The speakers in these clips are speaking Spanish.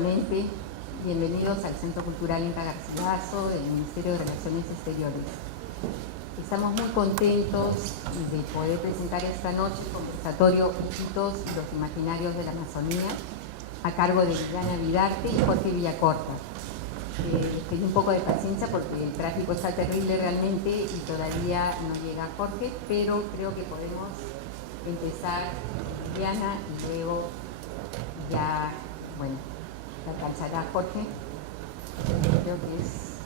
Bienvenidos al Centro Cultural Inca Garcilaso del Ministerio de Relaciones Exteriores. Estamos muy contentos de poder presentar esta noche el conversatorio Iquitos y los Imaginarios de la Amazonía, a cargo de Liliana Vidarte y Jorge Villacorta. Tengo un poco de paciencia porque el tráfico está terrible realmente y todavía no llega Jorge, pero creo que podemos empezar Liliana y luego ya, bueno, la alcanzará Jorge. Creo que es...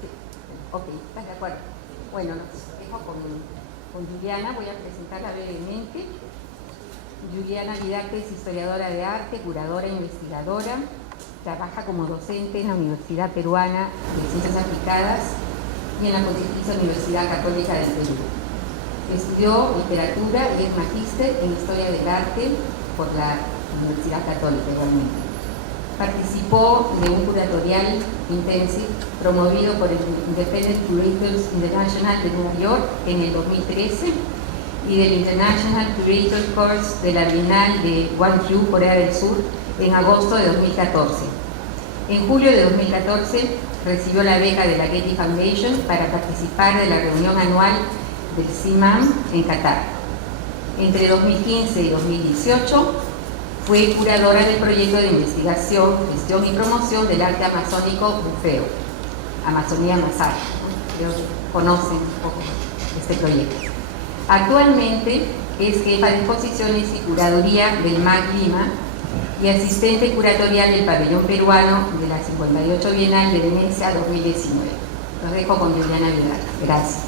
Sí. Ok, ¿estás de acuerdo? Bueno, los dejo con Juliana, voy a presentarla brevemente. Juliana Vidarte es historiadora de arte, curadora e investigadora. Trabaja como docente en la Universidad Peruana de Ciencias Aplicadas y en la Pontificia Universidad Católica del Perú. Estudió literatura y es magíster en Historia del Arte por la Universidad Católica igualmente. Participó de un curatorial intensive promovido por el Independent Curators International de Nueva York en el 2013 y del International Curator Course de la Bienal de Gwangju, Corea del Sur, en agosto de 2014. En julio de 2014 recibió la beca de la Getty Foundation para participar de la reunión anual del CIMAM en Qatar. Entre 2015 y 2018 fue curadora del proyecto de investigación, gestión y promoción del arte amazónico Bufeo, Amazonía Masai. Creo que conocen un poco este proyecto. Actualmente es jefa de exposiciones y curaduría del MAC Lima y asistente curatorial del pabellón peruano de la 58 Bienal de Venecia 2019. Los dejo con Juliana Vidarte. Gracias.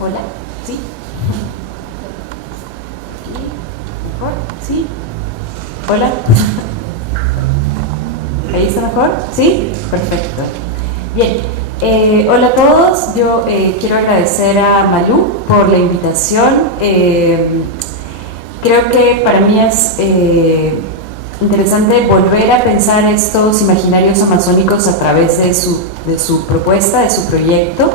Hola, ¿sí? ¿Mejor? ¿Sí? Hola. ¿Ahí está mejor? ¿Sí? Perfecto. Bien, hola a todos. Yo quiero agradecer a Malú por la invitación. Creo que para mí es interesante volver a pensar estos imaginarios amazónicos a través de su propuesta, de su proyecto.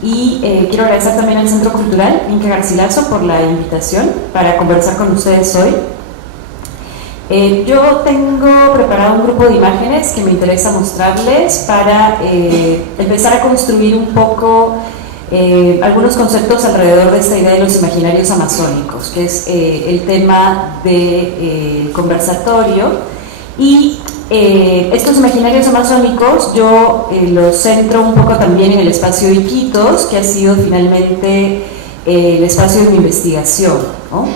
Y quiero agradecer también al Centro Cultural Inca Garcilaso por la invitación para conversar con ustedes hoy. Yo tengo preparado un grupo de imágenes que me interesa mostrarles para empezar a construir un poco algunos conceptos alrededor de esta idea de los imaginarios amazónicos, que es el tema del conversatorio. Y estos imaginarios amazónicos yo los centro un poco también en el espacio Iquitos, que ha sido finalmente el espacio de mi investigación, ¿no?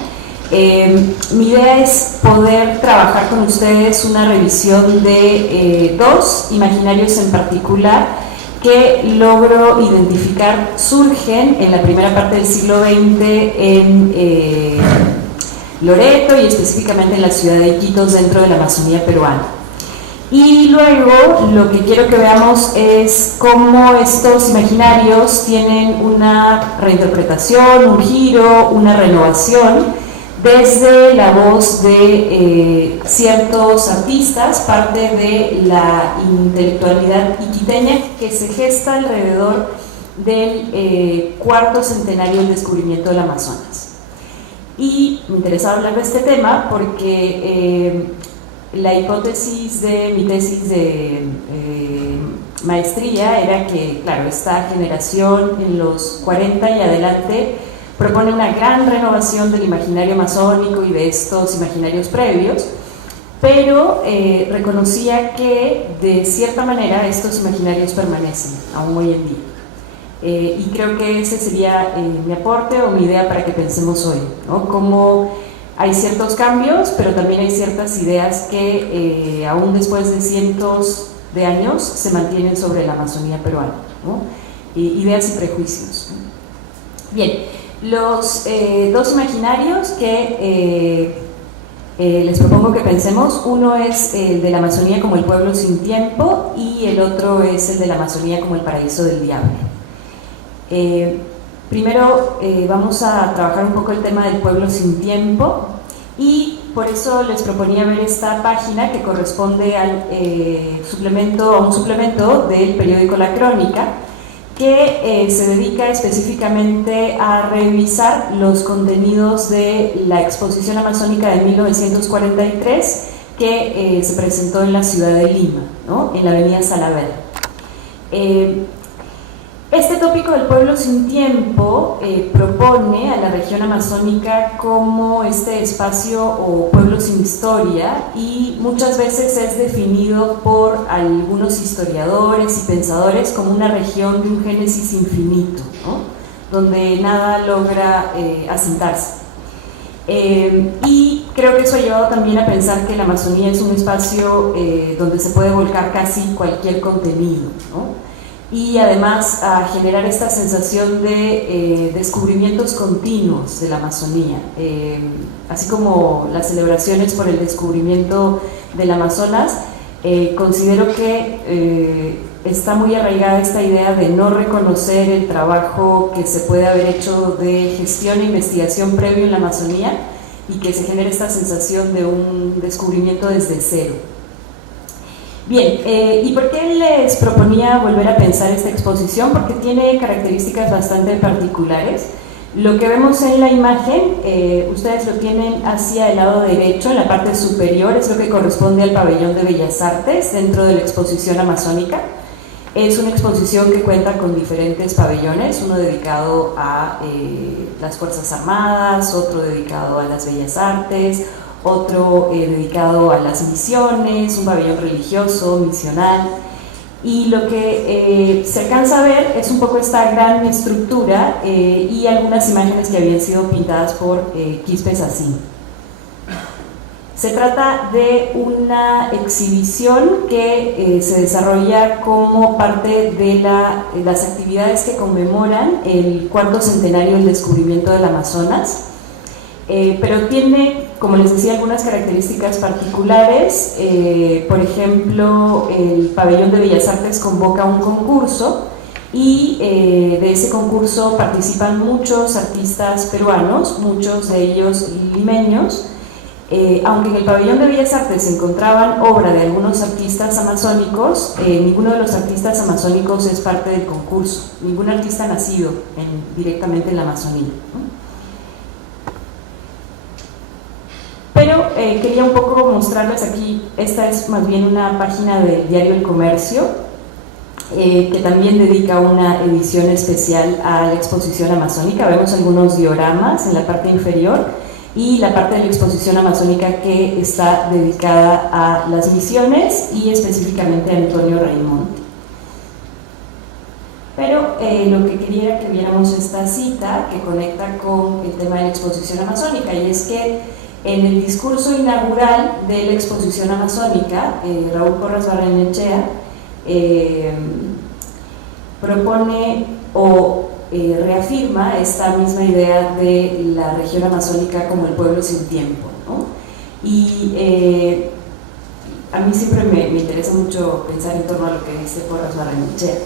Mi idea es poder trabajar con ustedes una revisión de dos imaginarios en particular que logro identificar surgen en la primera parte del siglo XX en Loreto y específicamente en la ciudad de Iquitos dentro de la Amazonía peruana. Y luego lo que quiero que veamos es cómo estos imaginarios tienen una reinterpretación, un giro, una renovación desde la voz de ciertos artistas, parte de la intelectualidad iquiteña que se gesta alrededor del cuarto centenario del descubrimiento del Amazonas. Y me interesaba hablar de este tema porque la hipótesis de mi tesis de maestría era que, claro, esta generación en los 40 y adelante propone una gran renovación del imaginario amazónico y de estos imaginarios previos, pero reconocía que de cierta manera estos imaginarios permanecen aún hoy en día. Y creo que ese sería mi aporte o mi idea para que pensemos hoy, ¿no? Cómo hay ciertos cambios, pero también hay ciertas ideas que aún después de cientos de años se mantienen sobre la Amazonía peruana, ¿no? Ideas y prejuicios. Bien, los dos imaginarios que les propongo que pensemos, uno es el de la Amazonía como el pueblo sin tiempo y el otro es el de la Amazonía como el paraíso del diablo. Primero vamos a trabajar un poco el tema del pueblo sin tiempo y por eso les proponía ver esta página que corresponde al a un suplemento del periódico La Crónica, que se dedica específicamente a revisar los contenidos de la exposición amazónica de 1943 que se presentó en la ciudad de Lima, ¿no? En la avenida Salaverry. Este tópico del pueblo sin tiempo propone a la región amazónica como este espacio o pueblo sin historia, y muchas veces es definido por algunos historiadores y pensadores como una región de un génesis infinito, ¿no? Donde nada logra asentarse. Y creo que eso ha llevado también a pensar que la Amazonía es un espacio donde se puede volcar casi cualquier contenido, ¿no? Y además a generar esta sensación de descubrimientos continuos de la Amazonía, así como las celebraciones por el descubrimiento del Amazonas. Considero que está muy arraigada esta idea de no reconocer el trabajo que se puede haber hecho de gestión e investigación previo en la Amazonía, y que se genere esta sensación de un descubrimiento desde cero. Bien, ¿y por qué les proponía volver a pensar esta exposición? Porque tiene características bastante particulares. Lo que vemos en la imagen, ustedes lo tienen hacia el lado derecho, en la parte superior, es lo que corresponde al pabellón de Bellas Artes dentro de la exposición amazónica. Es una exposición que cuenta con diferentes pabellones, uno dedicado a las Fuerzas Armadas, otro dedicado a las Bellas Artes, otro dedicado a las misiones, un pabellón religioso, misional. Y lo que se alcanza a ver es un poco esta gran estructura y algunas imágenes que habían sido pintadas por Quispe Sacín. Se trata de una exhibición que se desarrolla como parte de las actividades que conmemoran el 4º centenario del descubrimiento del Amazonas, pero tiene, como les decía, algunas características particulares. Por ejemplo, el pabellón de Bellas Artes convoca un concurso y de ese concurso participan muchos artistas peruanos, muchos de ellos limeños. Aunque en el pabellón de Bellas Artes se encontraban obra de algunos artistas amazónicos, ninguno de los artistas amazónicos es parte del concurso, ningún artista nacido directamente en la Amazonía, ¿no? Pero quería un poco mostrarles aquí, esta es más bien una página del diario El Comercio, que también dedica una edición especial a la exposición amazónica. Vemos algunos dioramas en la parte inferior y la parte de la exposición amazónica que está dedicada a las misiones y específicamente a Antonio Raimonte. Pero lo que quería era que viéramos esta cita que conecta con el tema de la exposición amazónica, y es que en el discurso inaugural de la exposición amazónica, Raúl Porras Barrenechea propone o reafirma esta misma idea de la región amazónica como el pueblo sin tiempo, ¿no? Y a mí siempre me interesa mucho pensar en torno a lo que dice Porras Barrenechea.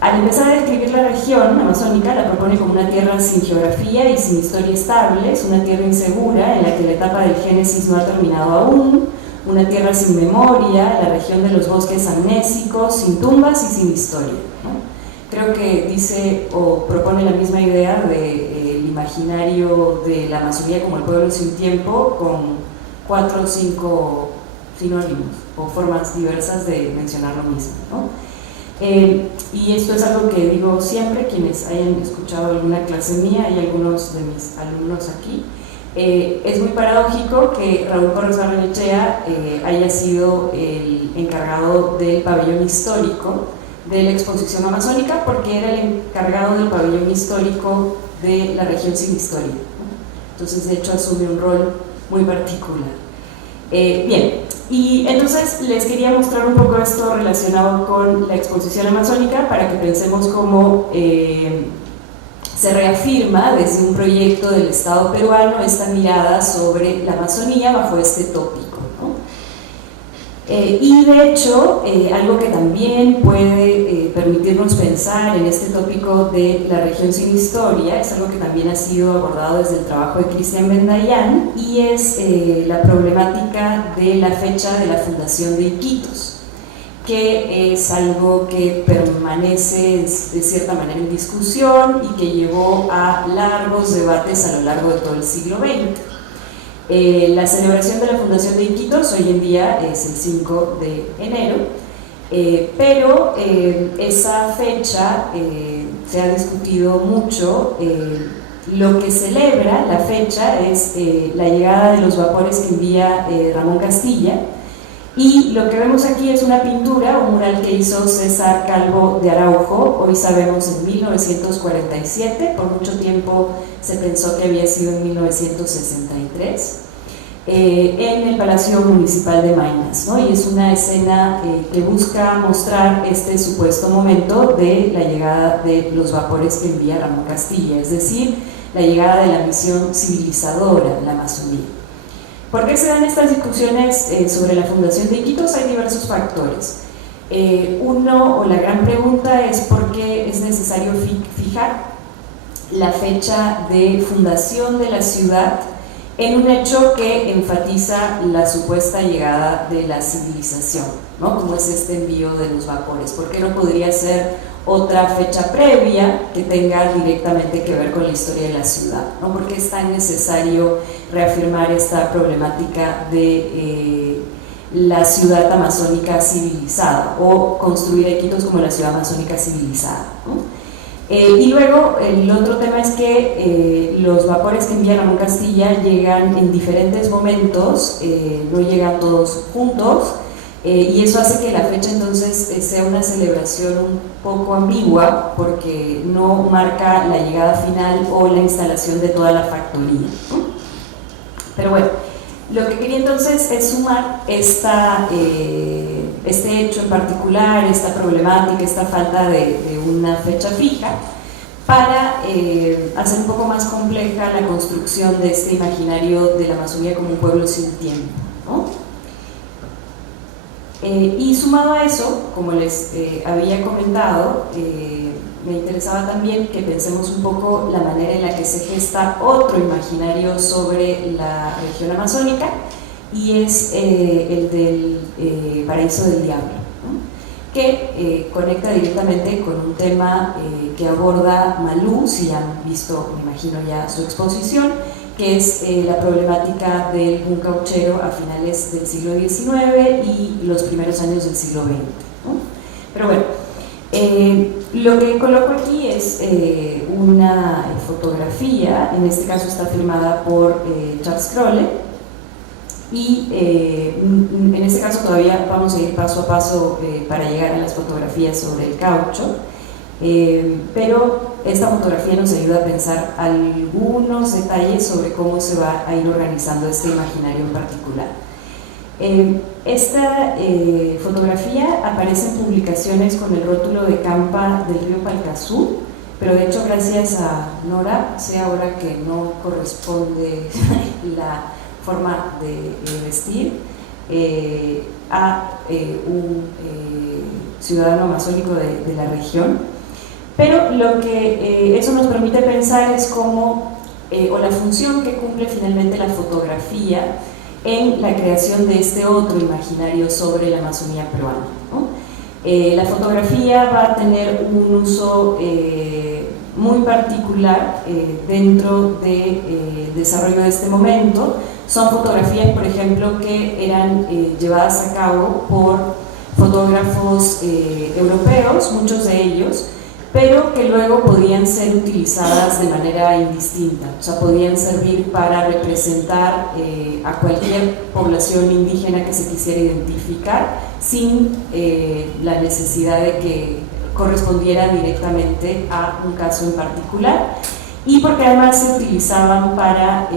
Al empezar a describir la región amazónica, la propone como una tierra sin geografía y sin historia estable, es una tierra insegura en la que la etapa del Génesis no ha terminado aún, una tierra sin memoria, la región de los bosques amnésicos, sin tumbas y sin historia, ¿no? Creo que dice o propone la misma idea del imaginario de la Amazonía como el pueblo sin tiempo, con 4 o 5 sinónimos o formas diversas de mencionar lo mismo, ¿no? Y esto es algo que digo siempre, quienes hayan escuchado alguna clase mía, hay algunos de mis alumnos aquí. Es muy paradójico que Raúl Porras Barrenechea haya sido el encargado del pabellón histórico de la exposición amazónica, porque era el encargado del pabellón histórico de la región sin historia, ¿no? Entonces, de hecho, asume un rol muy particular. Bien, y entonces les quería mostrar un poco esto relacionado con la exposición amazónica para que pensemos cómo se reafirma desde un proyecto del Estado peruano esta mirada sobre la Amazonía bajo este tópico, ¿no? Y de hecho, algo que también puede permitirnos pensar en este tópico de la región sin historia es algo que también ha sido abordado desde el trabajo de Cristian Bendayán, y es la problemática de la fecha de la fundación de Iquitos. que es algo que permanece de cierta manera en discusión y que llevó a largos debates a lo largo de todo el siglo XX. La celebración de la fundación de Iquitos hoy en día es el 5 de enero, pero esa fecha se ha discutido mucho. Lo que celebra la fecha es la llegada de los vapores que envía Ramón Castilla, y lo que vemos aquí es una pintura, un mural que hizo César Calvo de Araujo, hoy sabemos en 1947, por mucho tiempo se pensó que había sido en 1963, en el Palacio Municipal de Maynas, ¿no? Y es una escena que busca mostrar este supuesto momento de la llegada de los vapores que envía Ramón Castilla, es decir, la llegada de la misión civilizadora, la Amazonía. ¿Por qué se dan estas discusiones sobre la fundación de Iquitos? Hay diversos factores. Uno, o la gran pregunta, es por qué es necesario fijar la fecha de fundación de la ciudad en un hecho que enfatiza la supuesta llegada de la civilización, ¿no? Como es este envío de los vapores. ¿Por qué no podría ser otra fecha previa que tenga directamente que ver con la historia de la ciudad, ¿no? ¿Por qué es tan necesario reafirmar esta problemática de la ciudad amazónica civilizada, o construir a Iquitos como la ciudad amazónica civilizada, ¿no? Y luego el otro tema es que los vapores que envía Ramón Castilla llegan en diferentes momentos, no llegan todos juntos, y eso hace que la fecha entonces sea una celebración un poco ambigua, porque no marca la llegada final o la instalación de toda la factoría, ¿no? Pero bueno, lo que quería entonces es sumar este hecho en particular, esta problemática, esta falta de una fecha fija, para hacer un poco más compleja la construcción de este imaginario de la Amazonía como un pueblo sin tiempo, ¿no? Y sumado a eso, como les había comentado, me interesaba también que pensemos un poco la manera en la que se gesta otro imaginario sobre la región amazónica, y es el del paraíso del diablo, ¿no? Que conecta directamente con un tema que aborda Malú, si han visto, me imagino ya, su exposición, que es la problemática del boom cauchero a finales del siglo XIX y los primeros años del siglo XX, ¿no? Pero bueno, lo que coloco aquí es una fotografía, en este caso está firmada por Charles Crowley, y en este caso todavía vamos a ir paso a paso para llegar a las fotografías sobre el caucho, pero esta fotografía nos ayuda a pensar algunos detalles sobre cómo se va a ir organizando este imaginario en particular. Esta fotografía aparece en publicaciones con el rótulo de Campa del río Palcazú, pero de hecho, gracias a Nora, sé ahora que no corresponde la forma de vestir a un ciudadano amazónico de la región. Pero lo que eso nos permite pensar es cómo, o la función que cumple finalmente la fotografía en la creación de este otro imaginario sobre la Amazonía peruana, ¿no? La fotografía va a tener un uso muy particular dentro del desarrollo de este momento. Son fotografías, por ejemplo, que eran llevadas a cabo por fotógrafos europeos, muchos de ellos, pero que luego podían ser utilizadas de manera indistinta, o sea, podían servir para representar a cualquier población indígena que se quisiera identificar, sin la necesidad de que correspondiera directamente a un caso en particular, y porque además se utilizaban para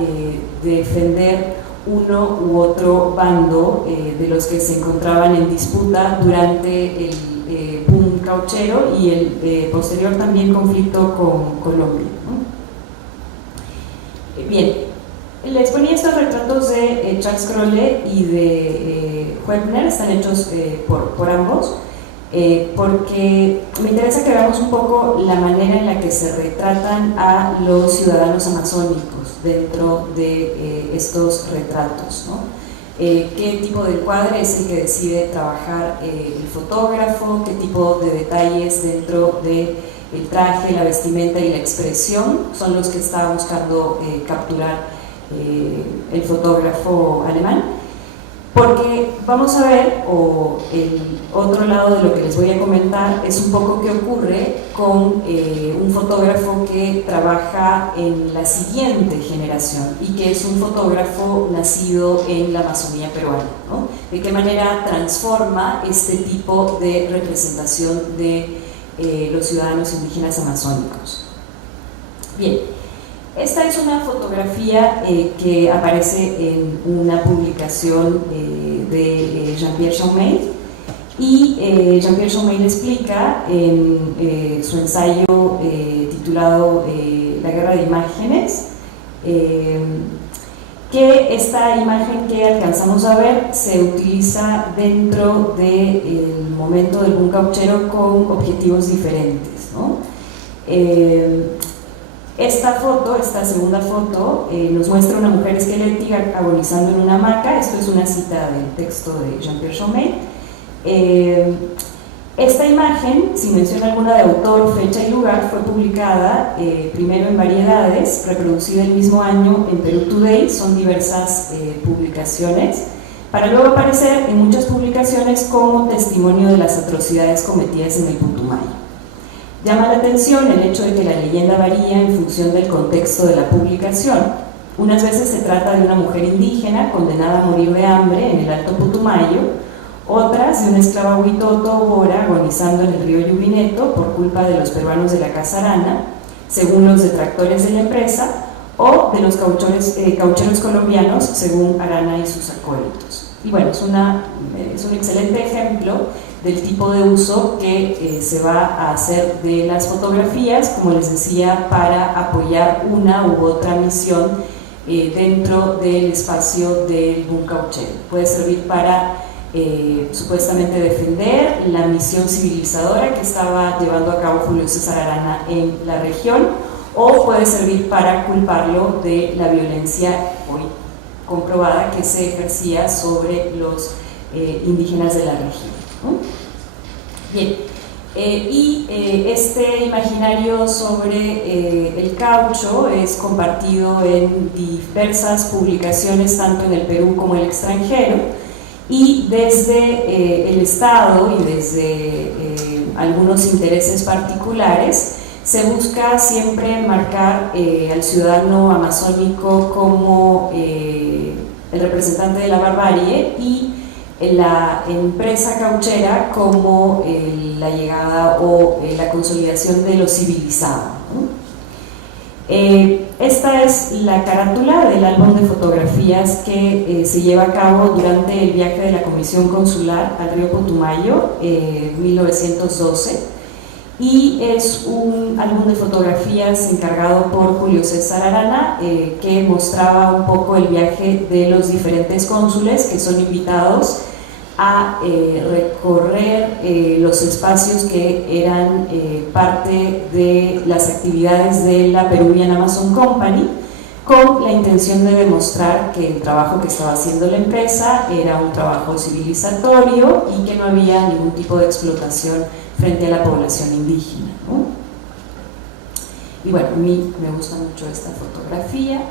defender uno u otro bando de los que se encontraban en disputa durante el boom cauchero y el posterior también conflicto con Colombia, ¿no? Bien, les ponía estos retratos de Charles Crowley y de Huebner, están hechos por ambos, porque me interesa que veamos un poco la manera en la que se retratan a los ciudadanos amazónicos dentro de estos retratos, ¿no? qué tipo de encuadre es el que decide trabajar el fotógrafo, qué tipo de detalles dentro del traje, la vestimenta y la expresión son los que está buscando capturar el fotógrafo alemán. Porque vamos a ver, o el otro lado de lo que les voy a comentar es un poco qué ocurre con un fotógrafo que trabaja en la siguiente generación y que es un fotógrafo nacido en la Amazonía peruana, ¿no? De qué manera transforma este tipo de representación de los ciudadanos indígenas amazónicos. Bien. Esta es una fotografía que aparece en una publicación de Jean-Pierre Chaumeil, y Jean-Pierre Chaumeil explica en su ensayo titulado La guerra de imágenes que esta imagen que alcanzamos a ver se utiliza dentro del momento del boom gauchero con objetivos diferentes, ¿no? Esta foto, esta segunda foto, nos muestra una mujer esquelética agonizando en una hamaca. Esto es una cita del texto de Jean-Pierre Chaumeil. Esta imagen, sin mención alguna de autor, fecha y lugar, fue publicada primero en Variedades, reproducida el mismo año en Perú Today, son diversas publicaciones, para luego aparecer en muchas publicaciones como testimonio de las atrocidades cometidas en el Putumayo. Llama la atención el hecho de que la leyenda varía en función del contexto de la publicación. Unas veces se trata de una mujer indígena condenada a morir de hambre en el Alto Putumayo, otras de una esclava huitoto bora agonizando en el río Yubineto por culpa de los peruanos de la Casa Arana, según los detractores de la empresa, o de los caucheros colombianos, según Arana y sus acólitos. Y bueno, es un excelente ejemplo del tipo de uso que se va a hacer de las fotografías, como les decía, para apoyar una u otra misión dentro del espacio del boom gauchero. Puede servir para supuestamente defender la misión civilizadora que estaba llevando a cabo Julio César Arana en la región, o puede servir para culparlo de la violencia hoy comprobada que se ejercía sobre los indígenas de la región, ¿no? Bien, este imaginario sobre el caucho es compartido en diversas publicaciones, tanto en el Perú como en el extranjero, y desde el Estado y desde algunos intereses particulares se busca siempre marcar al ciudadano amazónico como el representante de la barbarie y la empresa cauchera como la llegada o la consolidación de lo civilizado, ¿no? Esta es la carátula del álbum de fotografías que se lleva a cabo durante el viaje de la Comisión Consular al río Putumayo, 1912, y es un álbum de fotografías encargado por Julio César Arana, que mostraba un poco el viaje de los diferentes cónsules que son invitados a recorrer los espacios que eran parte de las actividades de la Peruvian Amazon Company, con la intención de demostrar que el trabajo que estaba haciendo la empresa era un trabajo civilizatorio y que no había ningún tipo de explotación frente a la población indígena, ¿no? Y bueno, a mí me gusta mucho esta fotografía.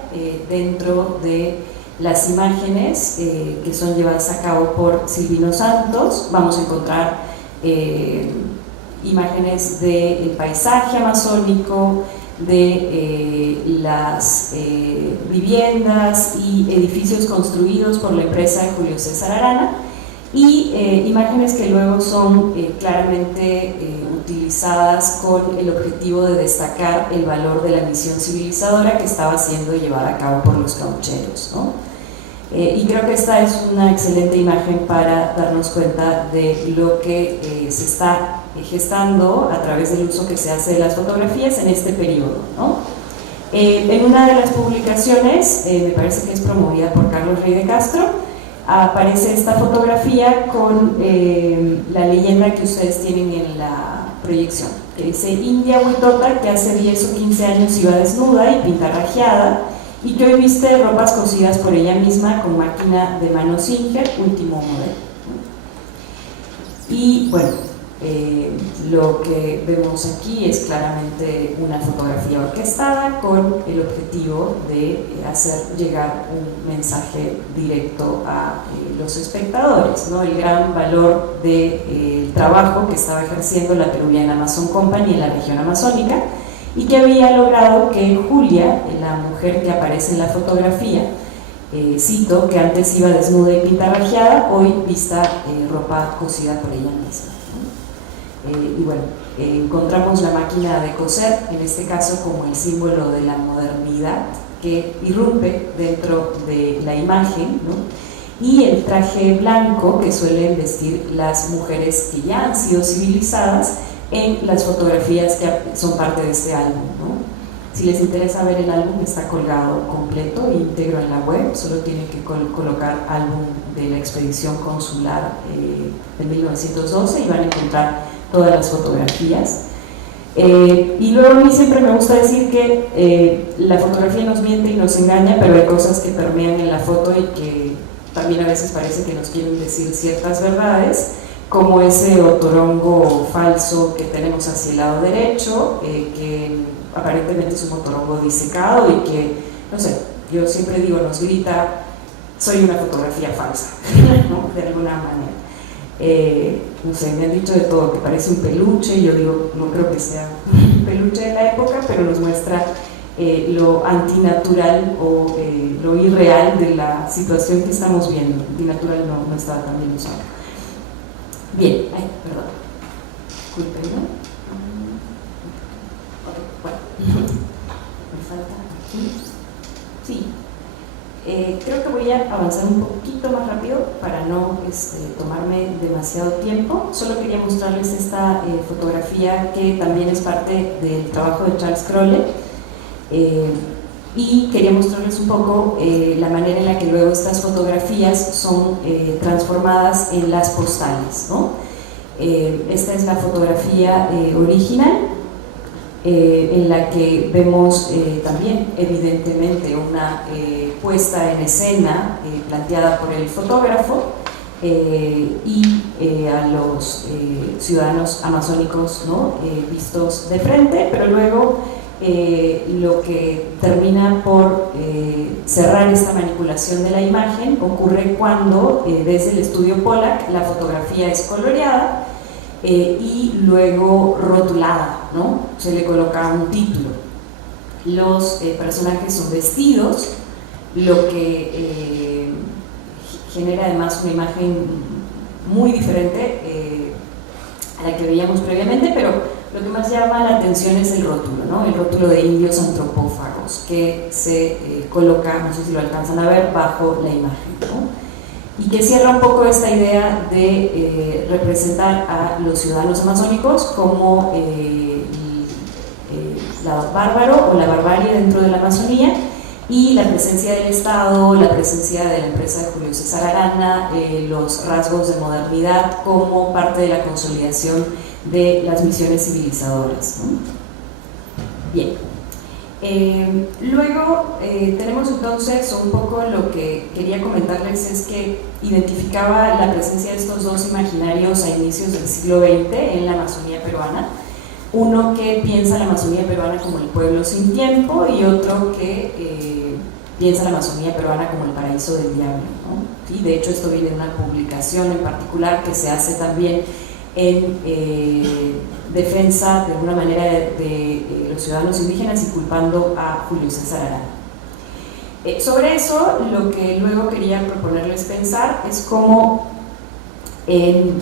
Dentro de las imágenes que son llevadas a cabo por Silvino Santos vamos a encontrar imágenes del paisaje amazónico, de las viviendas y edificios construidos por la empresa de Julio César Arana, y imágenes que luego son claramente utilizadas con el objetivo de destacar el valor de la misión civilizadora que estaba siendo llevada a cabo por los caucheros, ¿no? Y creo que esta es una excelente imagen para darnos cuenta de lo que se está gestando a través del uso que se hace de las fotografías en este periodo, ¿no? En una de las publicaciones, me parece que es promovida por Carlos Rey de Castro, aparece esta fotografía con la leyenda que ustedes tienen en la proyección, que dice: India Huitota, que hace 10 o 15 años iba desnuda y pintarrajeada, y que hoy viste ropas cosidas por ella misma con máquina de mano Singer, último modelo. Y bueno, lo que vemos aquí es claramente una fotografía orquestada con el objetivo de hacer llegar un mensaje directo a los espectadores, ¿no? El gran valor del trabajo que estaba ejerciendo la Peruvian Amazon Company en la región amazónica y que había logrado que Julia, la mujer que aparece en la fotografía, cito, que antes iba desnuda y pintarrajeada, hoy vista ropa cosida por ella misma. Y bueno, encontramos la máquina de coser, en este caso como el símbolo de la modernidad que irrumpe dentro de la imagen, ¿no? Y el traje blanco que suelen vestir las mujeres que ya han sido civilizadas en las fotografías que son parte de este álbum, ¿no? Si les interesa ver el álbum, está colgado completo, íntegro en la web, solo tienen que colocar álbum de la expedición consular de 1912 y van a encontrar todas las fotografías. Y luego a mí siempre me gusta decir que la fotografía nos miente y nos engaña, pero hay cosas que permean en la foto y que también a veces parece que nos quieren decir ciertas verdades, como ese otorongo falso que tenemos hacia el lado derecho, que aparentemente es un otorongo disecado y que, no sé, yo siempre digo, nos grita, soy una fotografía falsa, ¿no? De alguna manera. No sé, me han dicho de todo, que parece un peluche, yo digo, no creo que sea un peluche de la época, pero nos muestra lo antinatural o lo irreal de la situación que estamos viendo. Antinatural no estaba tan bien usado. Bien, ay, perdón. Disculpen, ¿no? Bueno, me falta aquí. Sí. Creo que voy a avanzar un poquito más rápido para no tomarme demasiado tiempo. Solo quería mostrarles esta fotografía que también es parte del trabajo de Charles Crowley, y quería mostrarles un poco la manera en la que luego estas fotografías son transformadas en las postales, ¿no? Esta es la fotografía original, en la que vemos también evidentemente una puesta en escena planteada por el fotógrafo y a los ciudadanos amazónicos, ¿no? Vistos de frente, pero luego lo que termina por cerrar esta manipulación de la imagen ocurre cuando desde el estudio Pollack la fotografía es coloreada y luego rotulada, ¿no? Se le coloca un título. Los personajes son vestidos, lo que genera además una imagen muy diferente a la que veíamos previamente, pero lo que más llama la atención es el rótulo, ¿no? El rótulo de indios antropófagos que se coloca, no sé si lo alcanzan a ver, bajo la imagen, ¿no? Y que cierra un poco esta idea de representar a los ciudadanos amazónicos como la bárbaro o la barbarie dentro de la Amazonía, y la presencia del Estado, la presencia de la empresa de Julio César Arana, los rasgos de modernidad como parte de la consolidación de las misiones civilizadoras, ¿no? Bien. Luego tenemos entonces un poco lo que quería comentarles es que identificaba la presencia de estos dos imaginarios a inicios del siglo XX en la Amazonía peruana. Uno que piensa la Amazonía peruana como el pueblo sin tiempo y otro que piensa la Amazonía peruana como el paraíso del diablo, ¿no? Y de hecho esto viene de una publicación en particular que se hace también en defensa de alguna manera de los ciudadanos indígenas y culpando a Julio César Arana. Sobre eso lo que luego quería proponerles pensar es cómo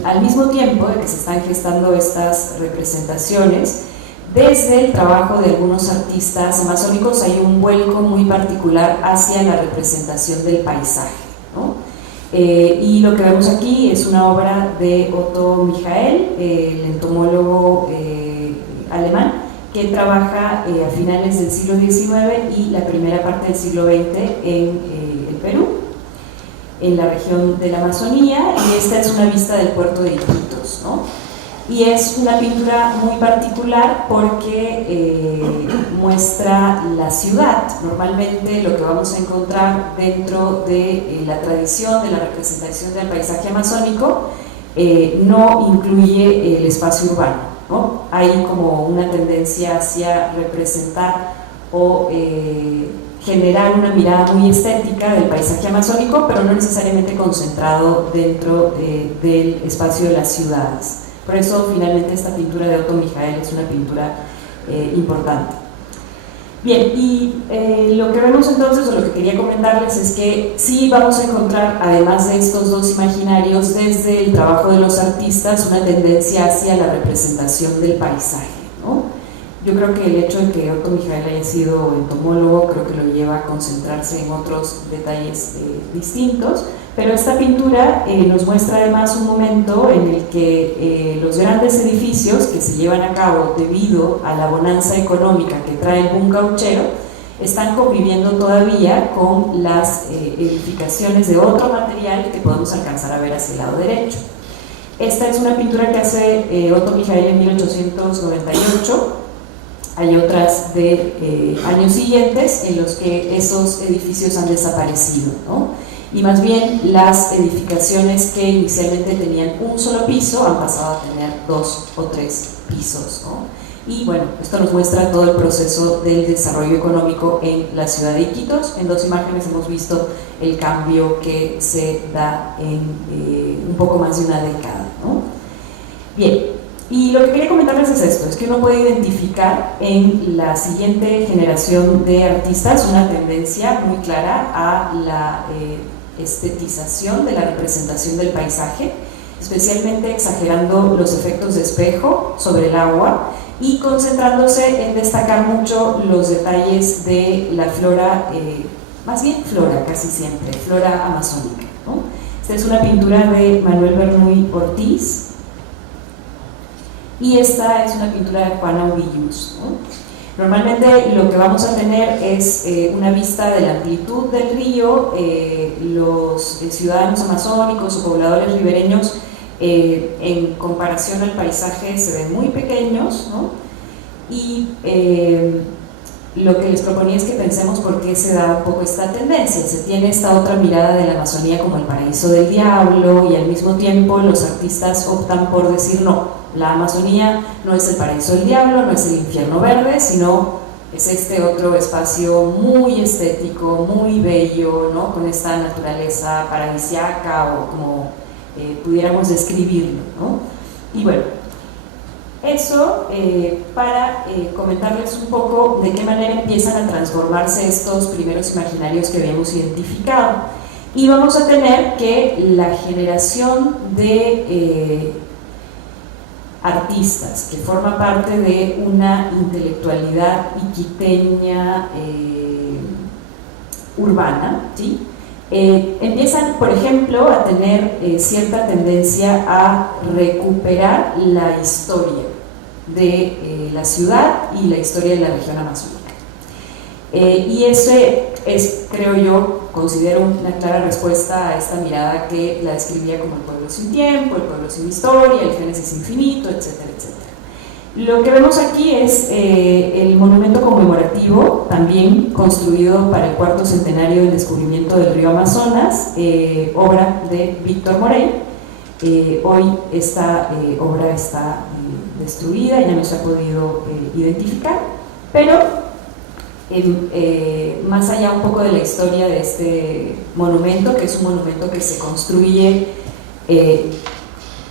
al mismo tiempo de que se están gestando estas representaciones, desde el trabajo de algunos artistas amazónicos hay un vuelco muy particular hacia la representación del paisaje, ¿no? Y lo que vemos aquí es una obra de Otto Michael, el entomólogo alemán, que trabaja a finales del siglo XIX y la primera parte del siglo XX en el Perú, en la región de la Amazonía, y esta es una vista del puerto de Iquitos, ¿no? y es una pintura muy particular porque muestra la ciudad. Normalmente lo que vamos a encontrar dentro de la tradición de la representación del paisaje amazónico no incluye el espacio urbano, ¿no? Hay como una tendencia hacia representar o generar una mirada muy estética del paisaje amazónico, pero no necesariamente concentrado dentro del espacio de las ciudades. Por eso finalmente esta pintura de Otto Michael es una pintura importante. Bien, y lo que vemos entonces, o lo que quería comentarles, es que sí vamos a encontrar, además de estos dos imaginarios, desde el trabajo de los artistas, una tendencia hacia la representación del paisaje, ¿no? Yo creo que el hecho de que Otto Michael haya sido entomólogo creo que lo lleva a concentrarse en otros detalles distintos, pero esta pintura nos muestra además un momento en el que los grandes edificios que se llevan a cabo debido a la bonanza económica que trae el boom gauchero están conviviendo todavía con las edificaciones de otro material que podemos alcanzar a ver hacia el lado derecho. Esta es una pintura que hace Otto Michael en 1898. Hay otras de años siguientes en los que esos edificios han desaparecido, ¿no? Y más bien las edificaciones que inicialmente tenían un solo piso han pasado a tener 2 o 3 pisos, ¿no? Y bueno, esto nos muestra todo el proceso del desarrollo económico en la ciudad de Iquitos. En dos imágenes hemos visto el cambio que se da en un poco más de una década, ¿no? Bien. Y lo que quería comentarles es esto, es que uno puede identificar en la siguiente generación de artistas una tendencia muy clara a la estetización de la representación del paisaje, especialmente exagerando los efectos de espejo sobre el agua y concentrándose en destacar mucho los detalles de la flora, más bien flora casi siempre, flora amazónica, ¿no? Esta es una pintura de Manuel Bernuy Ortiz, y esta es una pintura de Juana Ubillús, ¿no? Normalmente lo que vamos a tener es una vista de la amplitud del río. Los ciudadanos amazónicos o pobladores ribereños en comparación al paisaje se ven muy pequeños, ¿no? Y lo que les proponía es que pensemos por qué se da un poco esta tendencia. Se tiene esta otra mirada de la Amazonía como el paraíso del diablo, y al mismo tiempo los artistas optan por decir no, la Amazonía no es el paraíso del diablo, no es el infierno verde, sino es este otro espacio muy estético, muy bello, ¿no? Con esta naturaleza paradisiaca, o como pudiéramos describirlo, ¿no? Y bueno, eso para comentarles un poco de qué manera empiezan a transformarse estos primeros imaginarios que habíamos identificado. Y vamos a tener que la generación de artistas que forma parte de una intelectualidad iquiteña urbana, ¿sí? Empiezan, por ejemplo, a tener cierta tendencia a recuperar la historia de la ciudad y la historia de la región amazónica. Y ese es, creo yo, considero una clara respuesta a esta mirada que la describía como el pueblo sin tiempo, el pueblo sin historia, el génesis infinito, etcétera, etcétera. Lo que vemos aquí es el monumento conmemorativo, también construido para el 4º centenario del descubrimiento del río Amazonas, obra de Víctor Morey. Hoy esta obra está destruida, ya no se ha podido identificar, pero más allá un poco de la historia de este monumento, que es un monumento que se construye,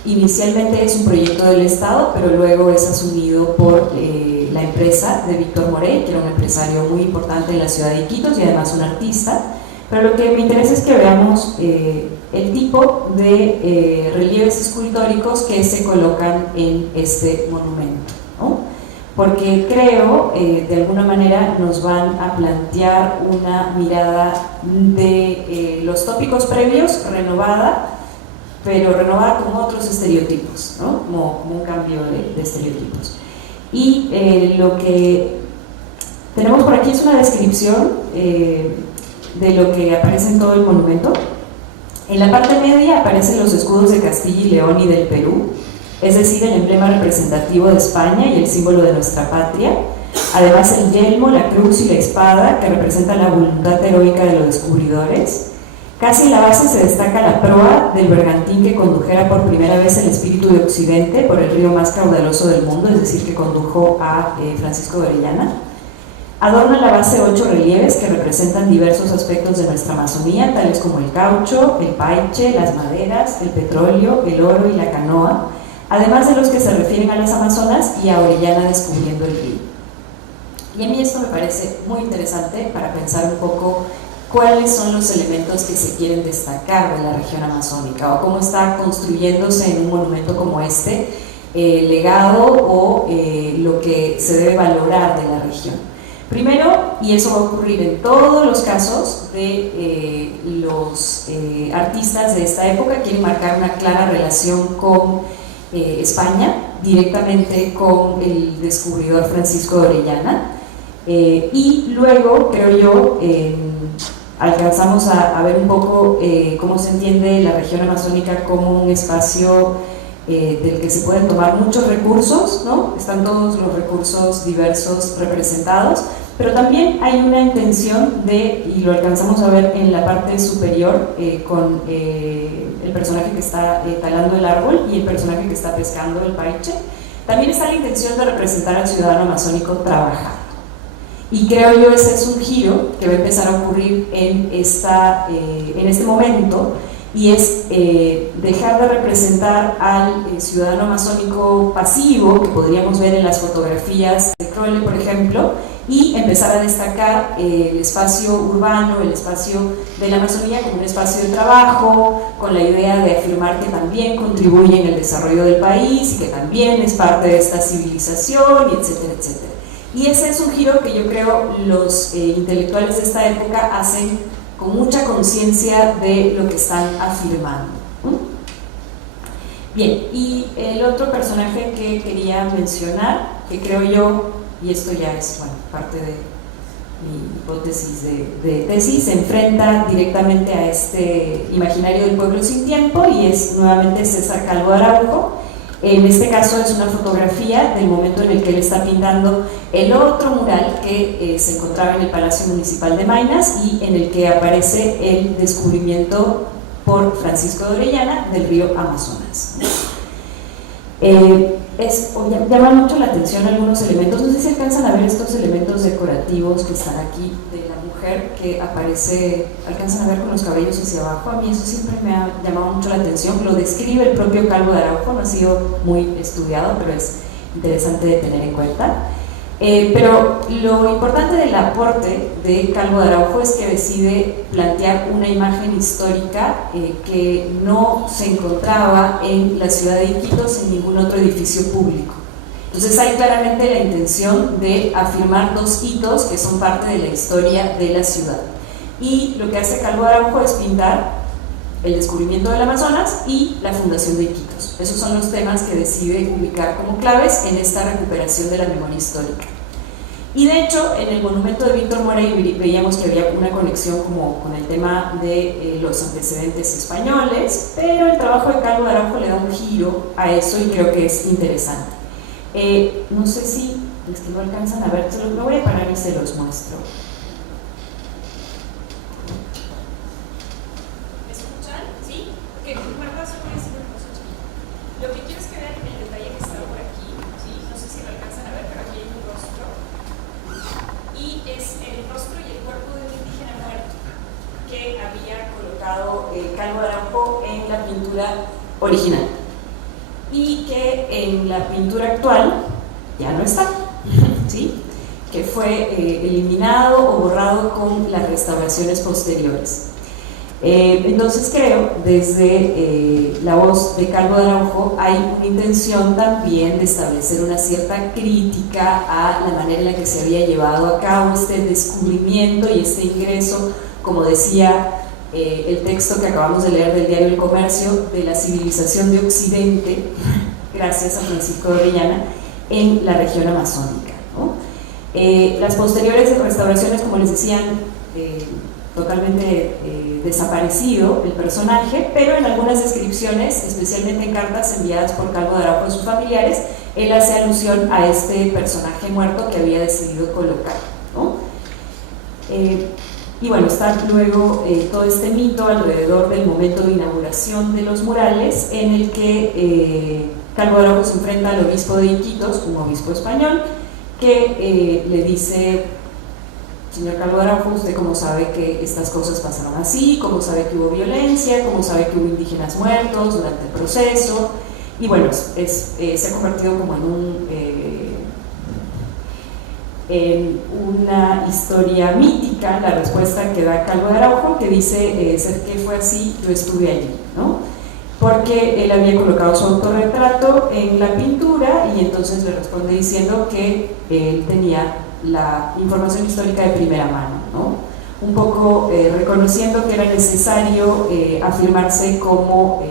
inicialmente es un proyecto del Estado, pero luego es asumido por la empresa de Víctor Morey, que era un empresario muy importante en la ciudad de Iquitos y además un artista. Pero lo que me interesa es que veamos el tipo de relieves escultóricos que se colocan en este monumento, ¿no? Porque creo, de alguna manera, nos van a plantear una mirada de los tópicos previos, renovada, pero renovada con otros estereotipos, ¿no? Como un cambio de estereotipos. Y lo que tenemos por aquí es una descripción de lo que aparece en todo el monumento. En la parte media aparecen los escudos de Castilla y León y del Perú. es decir, el emblema representativo de España y el símbolo de nuestra patria. Además, el yelmo, la cruz y la espada, que representan la voluntad heroica de los descubridores. Casi en la base se destaca la proa del bergantín que condujera por primera vez el espíritu de Occidente por el río más caudaloso del mundo, es decir, que condujo a Francisco de Orellana. Adornan la base 8 relieves que representan diversos aspectos de nuestra Amazonía, tales como el caucho, el paiche, las maderas, el petróleo, el oro y la canoa, además de los que se refieren a las Amazonas y a Orellana descubriendo el río. Y a mí esto me parece muy interesante para pensar un poco cuáles son los elementos que se quieren destacar de la región amazónica o cómo está construyéndose en un monumento como este legado o lo que se debe valorar de la región. Primero, y eso va a ocurrir en todos los casos de los artistas de esta época, quieren marcar una clara relación con España, directamente con el descubridor Francisco de Orellana, y luego, creo yo, alcanzamos a ver un poco cómo se entiende la región amazónica como un espacio del que se pueden tomar muchos recursos, ¿no? Están todos los recursos diversos representados, pero también hay una intención de, y lo alcanzamos a ver en la parte superior con el personaje que está talando el árbol y el personaje que está pescando el paiche, también está la intención de representar al ciudadano amazónico trabajando. Y creo yo ese es un giro que va a empezar a ocurrir en este momento, y es dejar de representar al ciudadano amazónico pasivo que podríamos ver en las fotografías de Crowley, por ejemplo, y empezar a destacar el espacio urbano, el espacio de la Amazonía como un espacio de trabajo, con la idea de afirmar que también contribuye en el desarrollo del país y que también es parte de esta civilización, y etcétera, etcétera. Y ese es un giro que yo creo los intelectuales de esta época hacen con mucha conciencia de lo que están afirmando. Bien, y el otro personaje que quería mencionar, que creo yo, y esto ya es parte de mi hipótesis de tesis, se enfrenta directamente a este imaginario del pueblo sin tiempo, y es nuevamente César Calvo de Araujo. En este caso es una fotografía del momento en el que él está pintando el otro mural que se encontraba en el Palacio Municipal de Maynas y en el que aparece el descubrimiento por Francisco de Orellana del río Amazonas. Llama mucho la atención algunos elementos, no sé si alcanzan a ver estos elementos decorativos que están aquí de la mujer que aparece, alcanzan a ver con los cabellos hacia abajo. A mí eso siempre me ha llamado mucho la atención, lo describe el propio Calvo de Araujo, no ha sido muy estudiado, pero es interesante de tener en cuenta. Pero lo importante del aporte de Calvo de Araujo es que decide plantear una imagen histórica que no se encontraba en la ciudad de Iquitos en ningún otro edificio público. Entonces hay claramente la intención de afirmar dos hitos que son parte de la historia de la ciudad. Y lo que hace Calvo de Araujo es pintar el descubrimiento del Amazonas y la fundación de Iquitos. Esos son los temas que decide ubicar como claves en esta recuperación de la memoria histórica. Y de hecho, en el monumento de Víctor Moreira veíamos que había una conexión como con el tema de los antecedentes españoles, pero el trabajo de Calvo de Araujo le da un giro a eso y creo que es interesante. No sé si lo alcanzan a ver, me voy a parar y se los muestro. Lo que quiero es que vean el detalle que está por aquí, ¿sí? No sé si lo alcanzan a ver, pero aquí hay un rostro. Y es el rostro y el cuerpo de un indígena muerto que había colocado Calvo de Araujo en la pintura original. Y que en la pintura actual ya no está, ¿sí? Que fue eliminado o borrado con las restauraciones posteriores. Entonces creo, desde la voz de Calvo de Araujo, hay una intención también de establecer una cierta crítica a la manera en la que se había llevado a cabo este descubrimiento y este ingreso, como decía el texto que acabamos de leer del diario El Comercio, de la civilización de Occidente, gracias a Francisco de Orellana, en la región amazónica, ¿no? Las posteriores restauraciones, como les decían, totalmente desaparecido el personaje, pero en algunas descripciones, especialmente en cartas enviadas por Calvo de Araujo a sus familiares, él hace alusión a este personaje muerto que había decidido colocar, ¿no? Y bueno, está luego todo este mito alrededor del momento de inauguración de los murales, en el que Calvo de Araujo se enfrenta al obispo de Iquitos, un obispo español, que le dice: señor Calvo de Araujo, ¿usted cómo sabe que estas cosas pasaron así? ¿Cómo sabe que hubo violencia? ¿Cómo sabe que hubo indígenas muertos durante el proceso? Y bueno, se ha convertido como en una historia mítica, la respuesta que da Calvo de Araujo, que dice: ¿ser que fue así? Yo estuve allí, ¿no? Porque él había colocado su autorretrato en la pintura y entonces le responde diciendo que él tenía la información histórica de primera mano, ¿no? Un poco reconociendo que era necesario afirmarse como